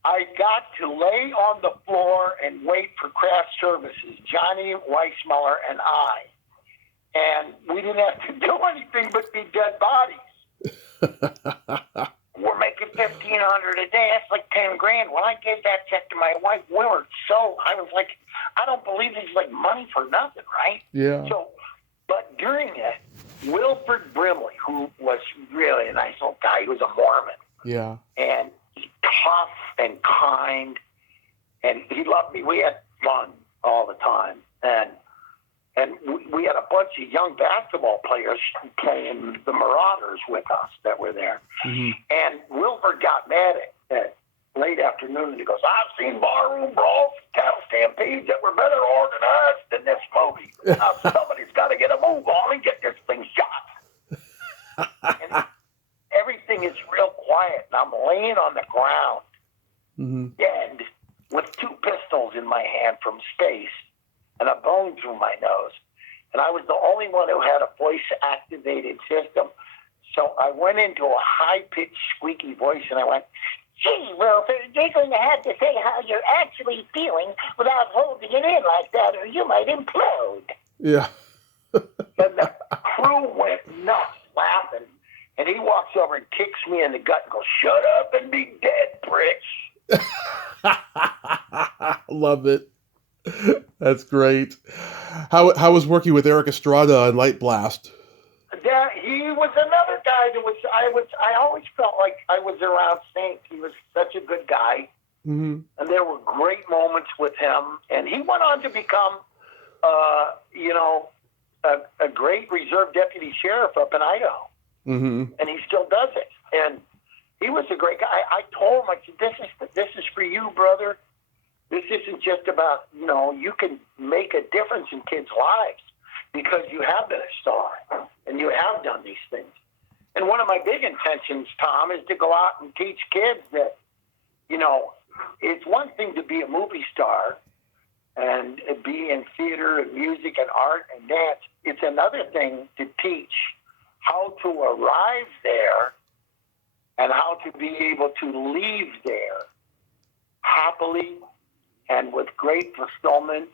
I got to lay on the floor and wait for craft services, Johnny Weissmuller and I. And we didn't have to do anything but be dead bodies. We're making $1,500 a day. That's like $10,000. When I gave that check to my wife, I was like, I don't believe it's like money for nothing, right? Yeah. So, but during it, Wilford Brimley, who was really a nice little guy, he was a Mormon. Yeah. And he's tough and kind, and he loved me. We had fun all the time, and we had a bunch of young basketball players playing the Marauders with us that were there. And Wilford got mad at late afternoon, and he goes, I've seen barroom brawls, cattle stampedes that were better organized than this movie. Now somebody's got to get a move on and get this thing shot. And everything is real quiet, and I'm laying on the ground, dead, with 2 pistols in my hand from space, and a bone through my nose. And I was the only one who had a voice-activated system. So I went into a high-pitched, squeaky voice, and I went, gee, Wilford, you're going to have to say how you're actually feeling without holding it in like that, or you might implode. Yeah. And the crew went nuts laughing. And he walks over and kicks me in the gut and goes, shut up and be dead, pricks. Love it. That's great. How was working with Eric Estrada on Light Blast? He was another guy that I always felt like I was around Saint. He was such a good guy. And there were great moments with him. And he went on to become, a great reserve deputy sheriff up in Idaho. And he still does it. And he was a great guy. I told him, I said, this is for you, brother. This isn't just about, you can make a difference in kids' lives because you have been a star and you have done these things. And one of my big intentions, Tom, is to go out and teach kids that, it's one thing to be a movie star and be in theater and music and art and dance. It's another thing to teach how to arrive there and how to be able to leave there happily and with great fulfillment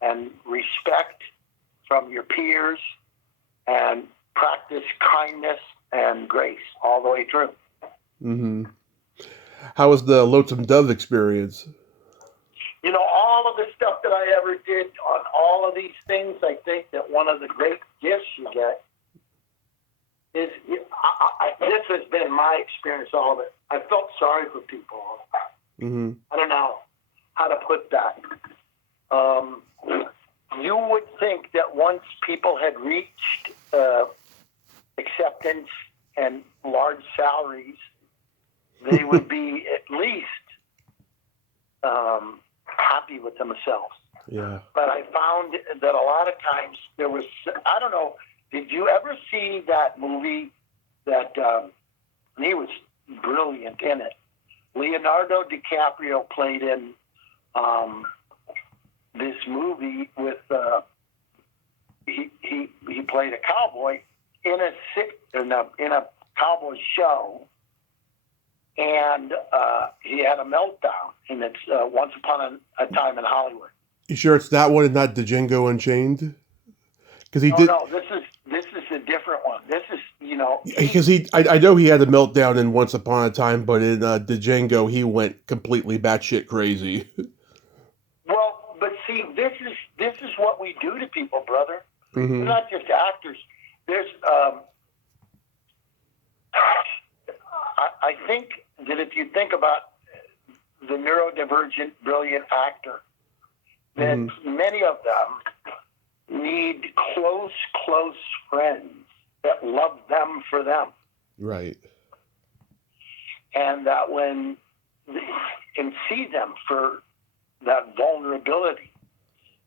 and respect from your peers and practice kindness and grace all the way through. How was the Lonesome Dove experience? All of the stuff that I ever did on all of these things, I think that one of the great gifts you get is, this has been my experience, all of it. I felt sorry for people all the time. I don't know how to put that. You would think that once people had reached acceptance and large salaries, they would be at least happy with themselves. Yeah. But I found that a lot of times there was, I don't know, did you ever see that movie that he was brilliant in it? Leonardo DiCaprio played in this movie with he played a cowboy in a cowboy show, and he had a meltdown, and it's Once Upon a Time in Hollywood. You sure it's that one and not Django Unchained? Because No, this is a different one. This is because I know he had a meltdown in Once Upon a Time, but in Django he went completely batshit crazy. Well, but see, this is what we do to people, brother. We're not just actors. There's I think that if you think about the neurodivergent, brilliant actor, that many of them need close friends that love them for them. Right. And that when and see them for that vulnerability.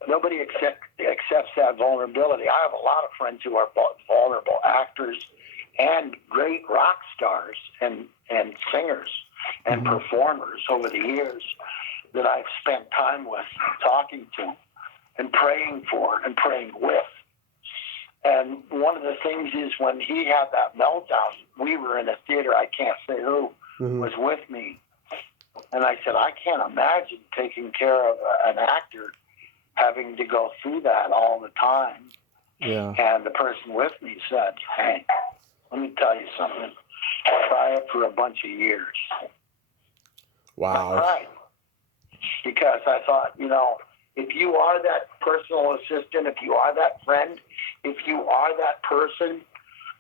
Nobody accepts that vulnerability. I have a lot of friends who are vulnerable actors and great rock stars and singers and performers over the years that I've spent time with, talking to, and praying for and praying with. And one of the things is when he had that meltdown, we were in a theater, I can't say who, was with me. And I said, I can't imagine taking care of an actor having to go through that all the time. Yeah. And the person with me said, hey, let me tell you something. Try it for a bunch of years. Wow. I cried. Because I thought, if you are that personal assistant, if you are that friend, if you are that person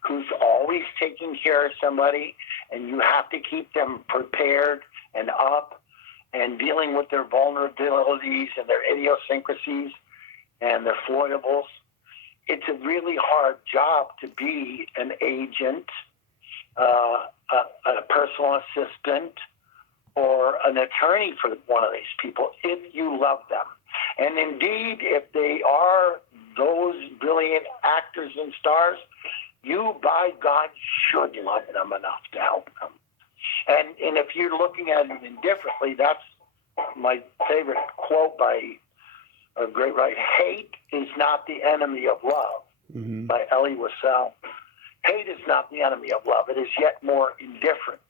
who's always taking care of somebody and you have to keep them prepared and up and dealing with their vulnerabilities and their idiosyncrasies and their foibles, it's a really hard job to be an agent, a personal assistant, or an attorney for one of these people if you love them. And indeed, if they are those brilliant actors and stars, you, by God, should love them enough to help them. And if you're looking at it indifferently, that's my favorite quote by a great writer. Hate is not the enemy of love, by Elie Wiesel. Hate is not the enemy of love. It is yet more indifference.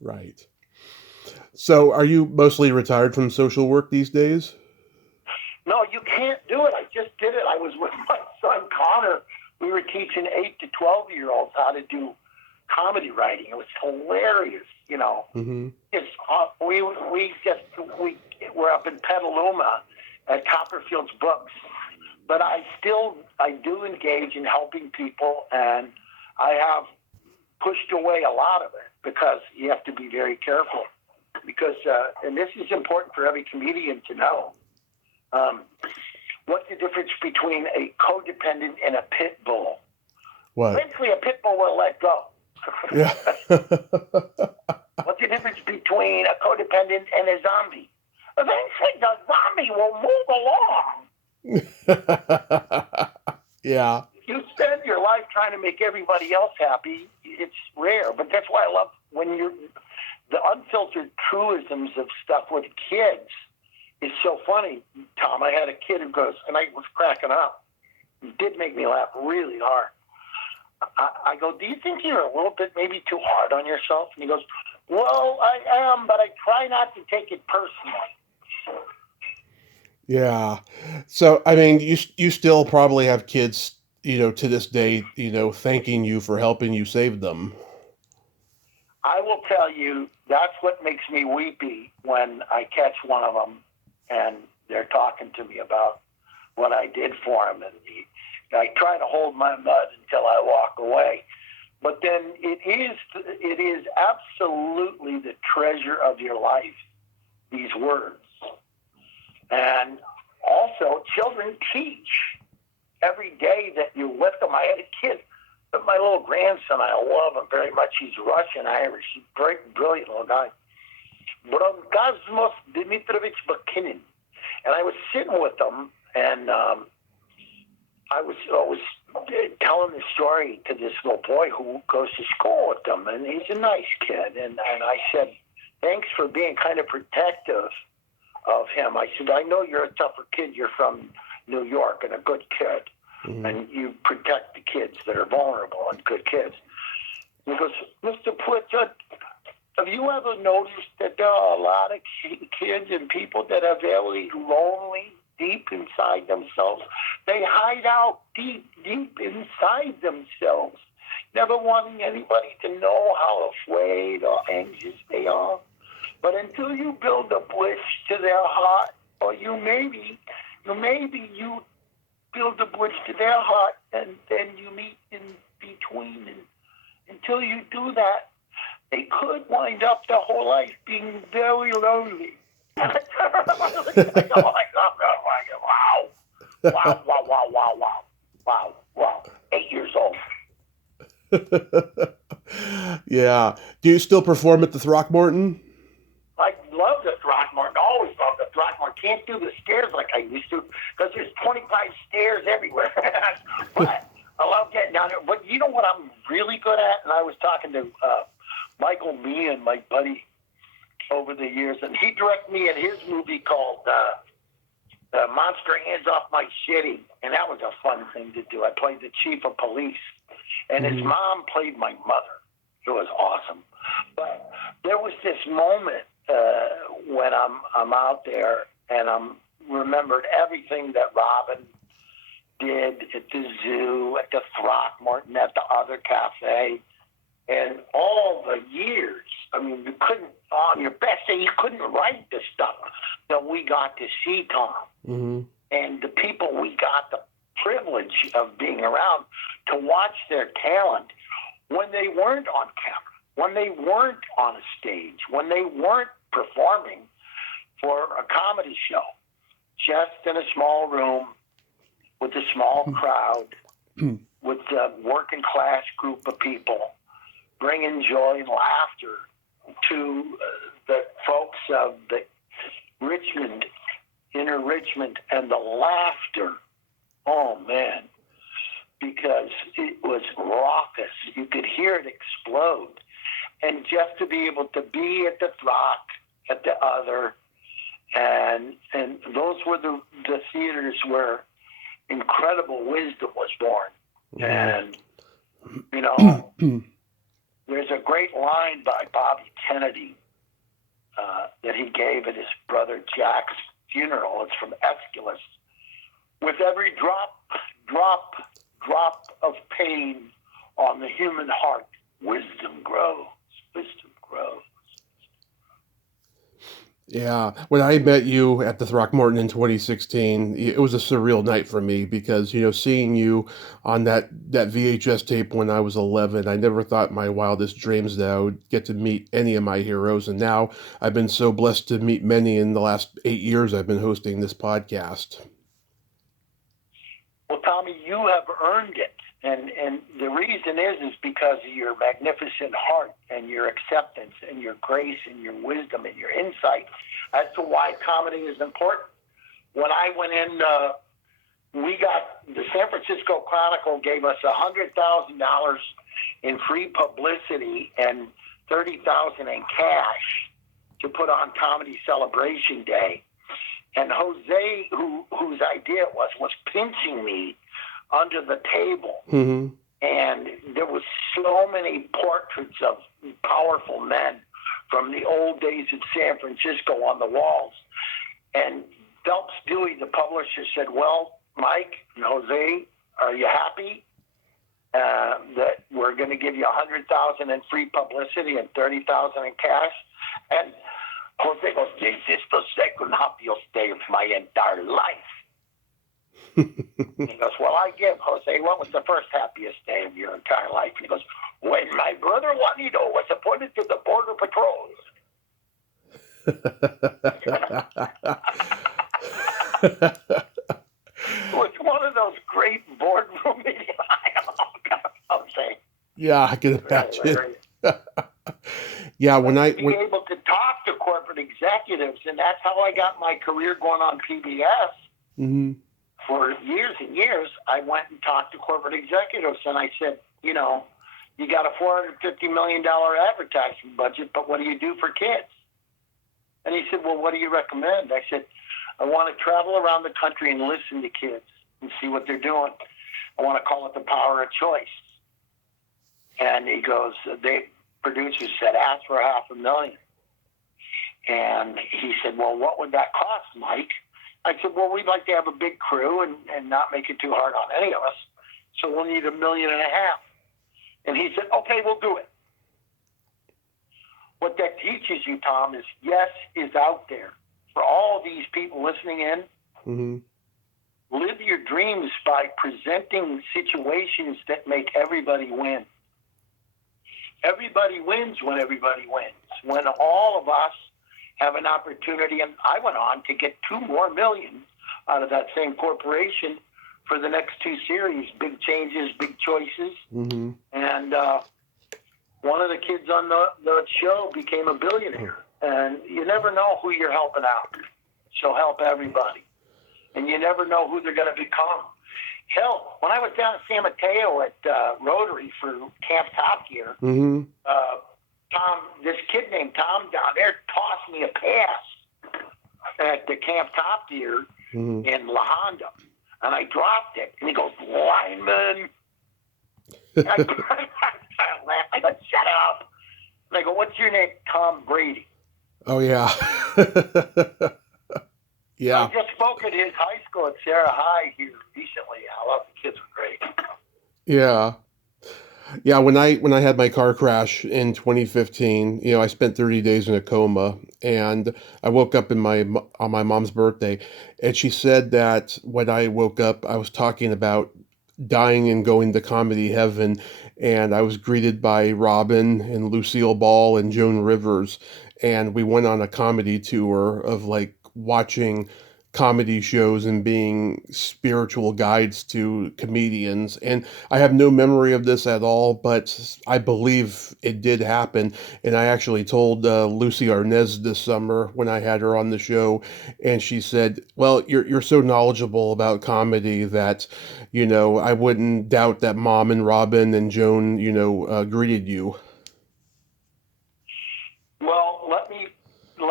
Right. So are you mostly retired from social work these days? No, you can't do it. I just did it. I was with my son, Connor. We were teaching 8 to 12-year-olds how to do comedy writing. It was hilarious, It's we were up in Petaluma at Copperfield's Books, but I do engage in helping people, and I have pushed away a lot of it because you have to be very careful. Because and this is important for every comedian to know. What's the difference between a codependent and a pit bull? What? Eventually, a pit bull will let go. Yeah. What's the difference between a codependent and a zombie? Eventually, the zombie will move along. Yeah. If you spend your life trying to make everybody else happy, it's rare. But that's why I love when you're the unfiltered truisms of stuff with kids is so funny, Tom. I had a kid who goes, and I was cracking up. It did make me laugh really hard. I go, do you think you're a little bit maybe too hard on yourself? And he goes, well, I am, but I try not to take it personally. Yeah. So, I mean, you still probably have kids, to this day, thanking you for helping you save them. I will tell you, that's what makes me weepy when I catch one of them and they're talking to me about what I did for them. And I try to hold my mud until I walk away. But then it is absolutely the treasure of your life, these words. And also, children teach every day that you're with them. I had a kid, but my little grandson, I love him very much. He's Russian, Irish. He's a great, brilliant little guy. Brongazmos Dmitrovich Bakinin. And I was sitting with him, and I was telling the story to this little boy who goes to school with them, and he's a nice kid. And I said, thanks for being kind of protective of him. I said, I know you're a tougher kid. You're from New York and a good kid. And you protect the kids that are vulnerable and good kids. And he goes, Mr. Pritchard, have you ever noticed that there are a lot of kids and people that are very lonely deep inside themselves? They hide out deep inside themselves, never wanting anybody to know how afraid or anxious they are. But until you build a bridge to their heart, or you maybe build a bridge to their heart, and then you meet in between, until you do that, they could wind up their whole life being very lonely. And I turned around and looked at him, wow, wow, wow, wow, wow, wow, wow, wow. 8 years old. Yeah. Do you still perform at the Throckmorton? I love the Throckmorton. Always love the Throckmorton. Can't do the stairs like I used to because there's 25 stairs everywhere. But I love getting down there. But you know what I'm really good at? And I was talking to Michael Meehan, my buddy, over the years, and he directed me in his movie called Monster Hands Off My Shitty, and that was a fun thing to do. I played the chief of police, and his mom played my mother. It was awesome. But there was this moment when I'm out there, and I'm remembered everything that Robin did at the zoo, at the Throckmorton, at the other cafe, and all the years. I mean, you couldn't, on your best day, you couldn't write the stuff that we got to see, Tom. Mm-hmm. And the people we got the privilege of being around to watch their talent when they weren't on camera, when they weren't on a stage, when they weren't performing for a comedy show, just in a small room with a small crowd, with a working class group of people, bringing joy and laughter to the folks of the Richmond, inner Richmond, and the laughter. Oh, man, because it was raucous. You could hear it explode. And just to be able to be at the Throck, at the other, and those were the theaters where incredible wisdom was born. And, you know, there's a great line by Bobby Kennedy that he gave at his brother Jack's funeral. It's from Aeschylus. With every drop of pain on the human heart, wisdom grows. Wisdom grows. Yeah, when I met you at the Throckmorton in 2016, it was a surreal night for me because, you know, seeing you on that VHS tape when I was 11, I never thought in my wildest dreams that I would get to meet any of my heroes. And now I've been so blessed to meet many in the last 8 years I've been hosting this podcast. Well, Tommy, you have earned it. And the reason is because of your magnificent heart and your acceptance and your grace and your wisdom and your insight as to why comedy is important. When I went in, the San Francisco Chronicle gave us $100,000 in free publicity and $30,000 in cash to put on Comedy Celebration Day. And Jose, whose idea it was pinching me under the table. Mm-hmm. And there was so many portraits of powerful men from the old days of San Francisco on the walls. And Phelps Dewey, the publisher, said, well, Mike and Jose, are you happy that we're going to give you $100,000 in free publicity and $30,000 in cash? And Jose goes, this is the second happiest day of my entire life. He goes, well, I give, Jose, what was the first happiest day of your entire life? He goes, when my brother Juanito was appointed to the Border Patrol. It was one of those great boardroom meetings. Jose. Yeah, I can imagine. Yeah, when being able to talk to corporate executives, and that's how I got my career going on PBS. Mm-hmm. For years and years, I went and talked to corporate executives, and I said, you know, you got a $450 million advertising budget, but what do you do for kids? And he said, well, what do you recommend? I said, I want to travel around the country and listen to kids and see what they're doing. I want to call it the power of choice. And he goes, producers said, ask for $500,000. And he said, well, what would that cost, Mike? I said, well, we'd like to have a big crew and not make it too hard on any of us. So we'll need $1.5 million. And he said, okay, we'll do it. What that teaches you, Tom, is yes is out there. For all these people listening in, mm-hmm. live your dreams by presenting situations that make everybody win. everybody wins when everybody wins. When all of us have an opportunity, and I went on to get $2 more million out of that same corporation for the next 2 series, big changes, big choices. Mm-hmm. And one of the kids on the show became a billionaire. And you never know who you're helping out. So help everybody. And you never know who they're going to become. Hell, when I was down in San Mateo at Rotary for Camp Top Gear, Mm-hmm. this kid named Tom down there tossed me a pass at the Camp Top Gear in La Honda. And I dropped it. And he goes, lineman. I laughed. I go, shut up. And I go, what's your name? Tom Brady. Oh, yeah. Yeah. I just spoke at his high school at Sarah High here recently. I love the kids were great. Yeah. Yeah, when I had my car crash in 2015, I spent 30 days in a coma, and I woke up on my mom's birthday, and she said that when I woke up, I was talking about dying and going to comedy heaven, and I was greeted by Robin and Lucille Ball and Joan Rivers, and we went on a comedy tour of like watching comedy shows and being spiritual guides to comedians. And I have no memory of this at all, but I believe it did happen. And I actually told Lucy Arnez this summer when I had her on the show, and she said, well, you're so knowledgeable about comedy that, I wouldn't doubt that Mom and Robin and Joan, greeted you. Well, let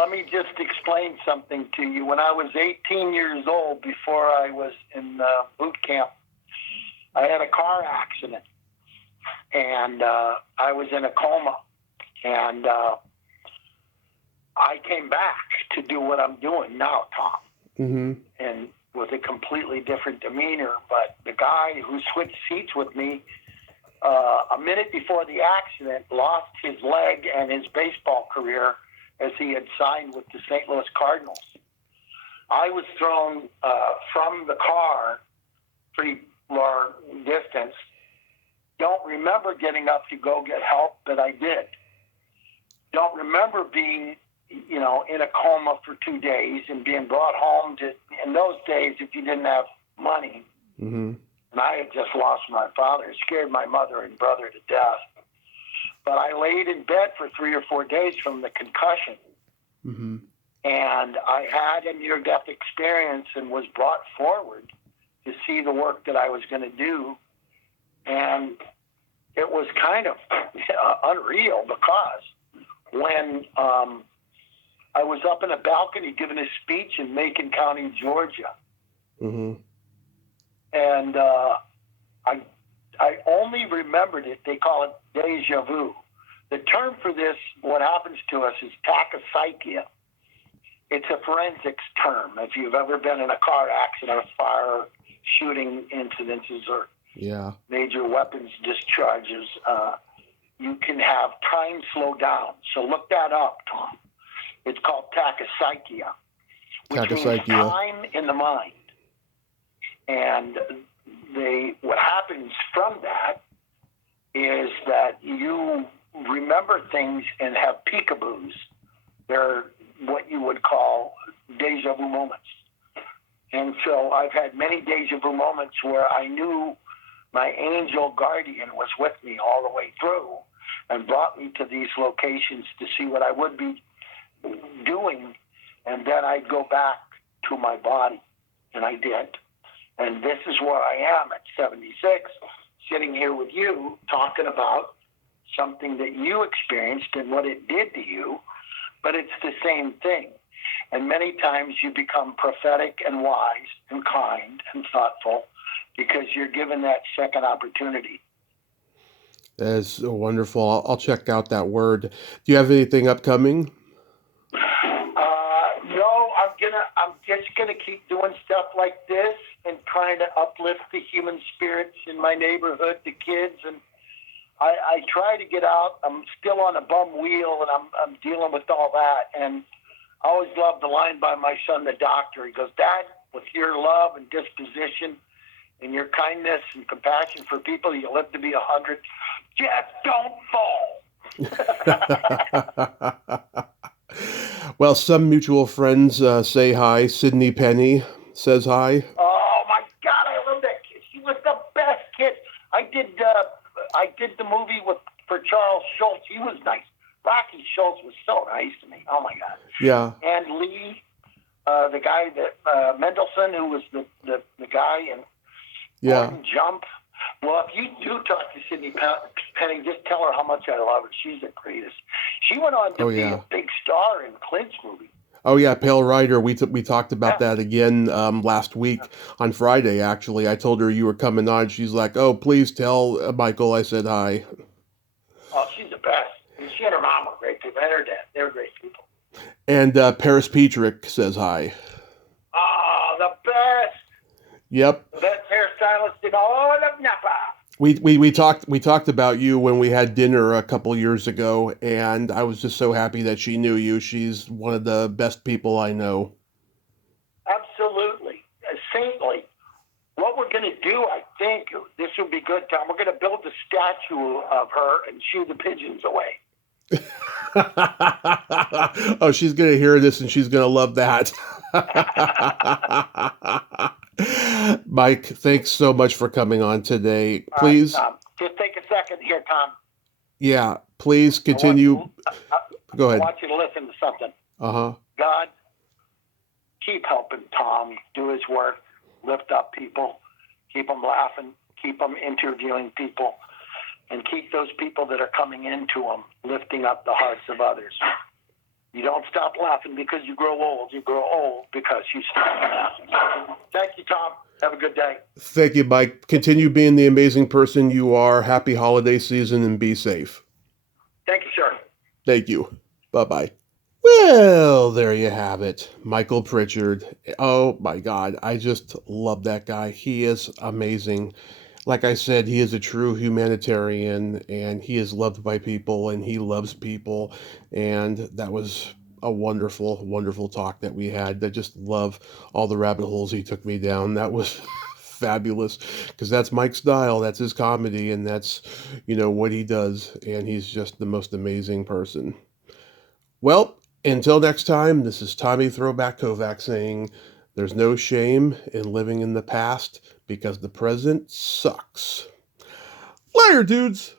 me just explain something to you. When I was 18 years old, before I was in boot camp, I had a car accident, and I was in a coma, and I came back to do what I'm doing now, Tom, Mm-hmm. and with a completely different demeanor. But the guy who switched seats with me a minute before the accident lost his leg and his baseball career as he had signed with the St. Louis Cardinals. I was thrown from the car pretty long distance. Don't remember getting up to go get help, but I did. Don't remember being, in a coma for 2 days and being brought home in those days, if you didn't have money. Mm-hmm. And I had just lost my father. It scared my mother and brother to death. But I laid in bed for 3 or 4 days from the concussion. Mm-hmm. And I had a near-death experience and was brought forward to see the work that I was going to do. And it was kind of unreal, because when I was up in a balcony giving a speech in Macon County, Georgia, Mm-hmm. and I only remembered it. They call it deja vu. The term for this, what happens to us, is tachypsychia. It's a forensics term. If you've ever been in a car accident, fire, shooting incidences, or major weapons discharges, you can have time slow down. So look that up, Tom. It's called tachypsychia, which means time in the mind. And what happens from that is that you remember things and have peekaboos. They're what you would call deja vu moments. And so I've had many deja vu moments where I knew my angel guardian was with me all the way through and brought me to these locations to see what I would be doing. And then I'd go back to my body. And I did. And this is where I am at 76, sitting here with you, talking about something that you experienced and what it did to you, but it's the same thing. And many times you become prophetic and wise and kind and thoughtful because you're given that second opportunity. That's so wonderful. I'll check out that word. Do you have anything upcoming? No, I'm just gonna keep doing stuff like this and trying to uplift the human spirits in my neighborhood, the kids, and I try to get out. I'm still on a bum wheel, and I'm dealing with all that. And I always loved the line by my son, the doctor. He goes, Dad, with your love and disposition and your kindness and compassion for people, you'll live to be 100. Just don't fall. Well, some mutual friends say hi. Sydney Penny says hi. Oh my God, I love that kid. She was the best kid. I did the movie for Charles Schultz. He was nice. Rocky Schultz was so nice to me. Oh my God. Yeah. And Lee, the guy that Mendelsohn, who was the guy in Yeah. Gordon Jump. Well, if you do talk to Sydney Penny, just tell her how much I love her. She's the greatest. She went on to be a big star in Clint's movie. Oh yeah, Pale Rider. We talked about that again last week on Friday. Actually, I told her you were coming on. She's like, "Oh, please tell Michael I said hi." Oh, she's the best. And she and her mom were great people, and her dad. They were great people. And Paris Petrick says hi. Oh, the best. Yep. The best hairstylist in all of Napa. We talked about you when we had dinner a couple years ago, and I was just so happy that she knew you. She's one of the best people I know. Absolutely. Saintly. What we're going to do, I think, this would be good, Tom. We're going to build a statue of her and shoo the pigeons away. Oh, she's going to hear this and she's going to love that. Mike, thanks so much for coming on today. Please. Just take a second here, Tom. Yeah, please continue. Go ahead. I want you to listen to something. Uh-huh. God, keep helping Tom do his work, lift up people, keep them laughing, keep them interviewing people, and keep those people that are coming into him lifting up the hearts of others. You don't stop laughing because you grow old. You grow old because you stop laughing. Thank you, Tom. Have a good day. Thank you, Mike. Continue being the amazing person you are. Happy holiday season and be safe. Thank you, sir. Thank you. Bye-bye. Well, there you have it. Michael Pritchard. Oh, my God. I just love that guy. He is amazing. Like I said, he is a true humanitarian, and he is loved by people, and he loves people. And that was a wonderful, wonderful talk that we had. I just love all the rabbit holes he took me down. That was fabulous, because that's Mike's style. That's his comedy, and that's, what he does. And he's just the most amazing person. Well, until next time, this is Tommy Throwback Kovac saying, there's no shame in living in the past because the present sucks. Later, dudes!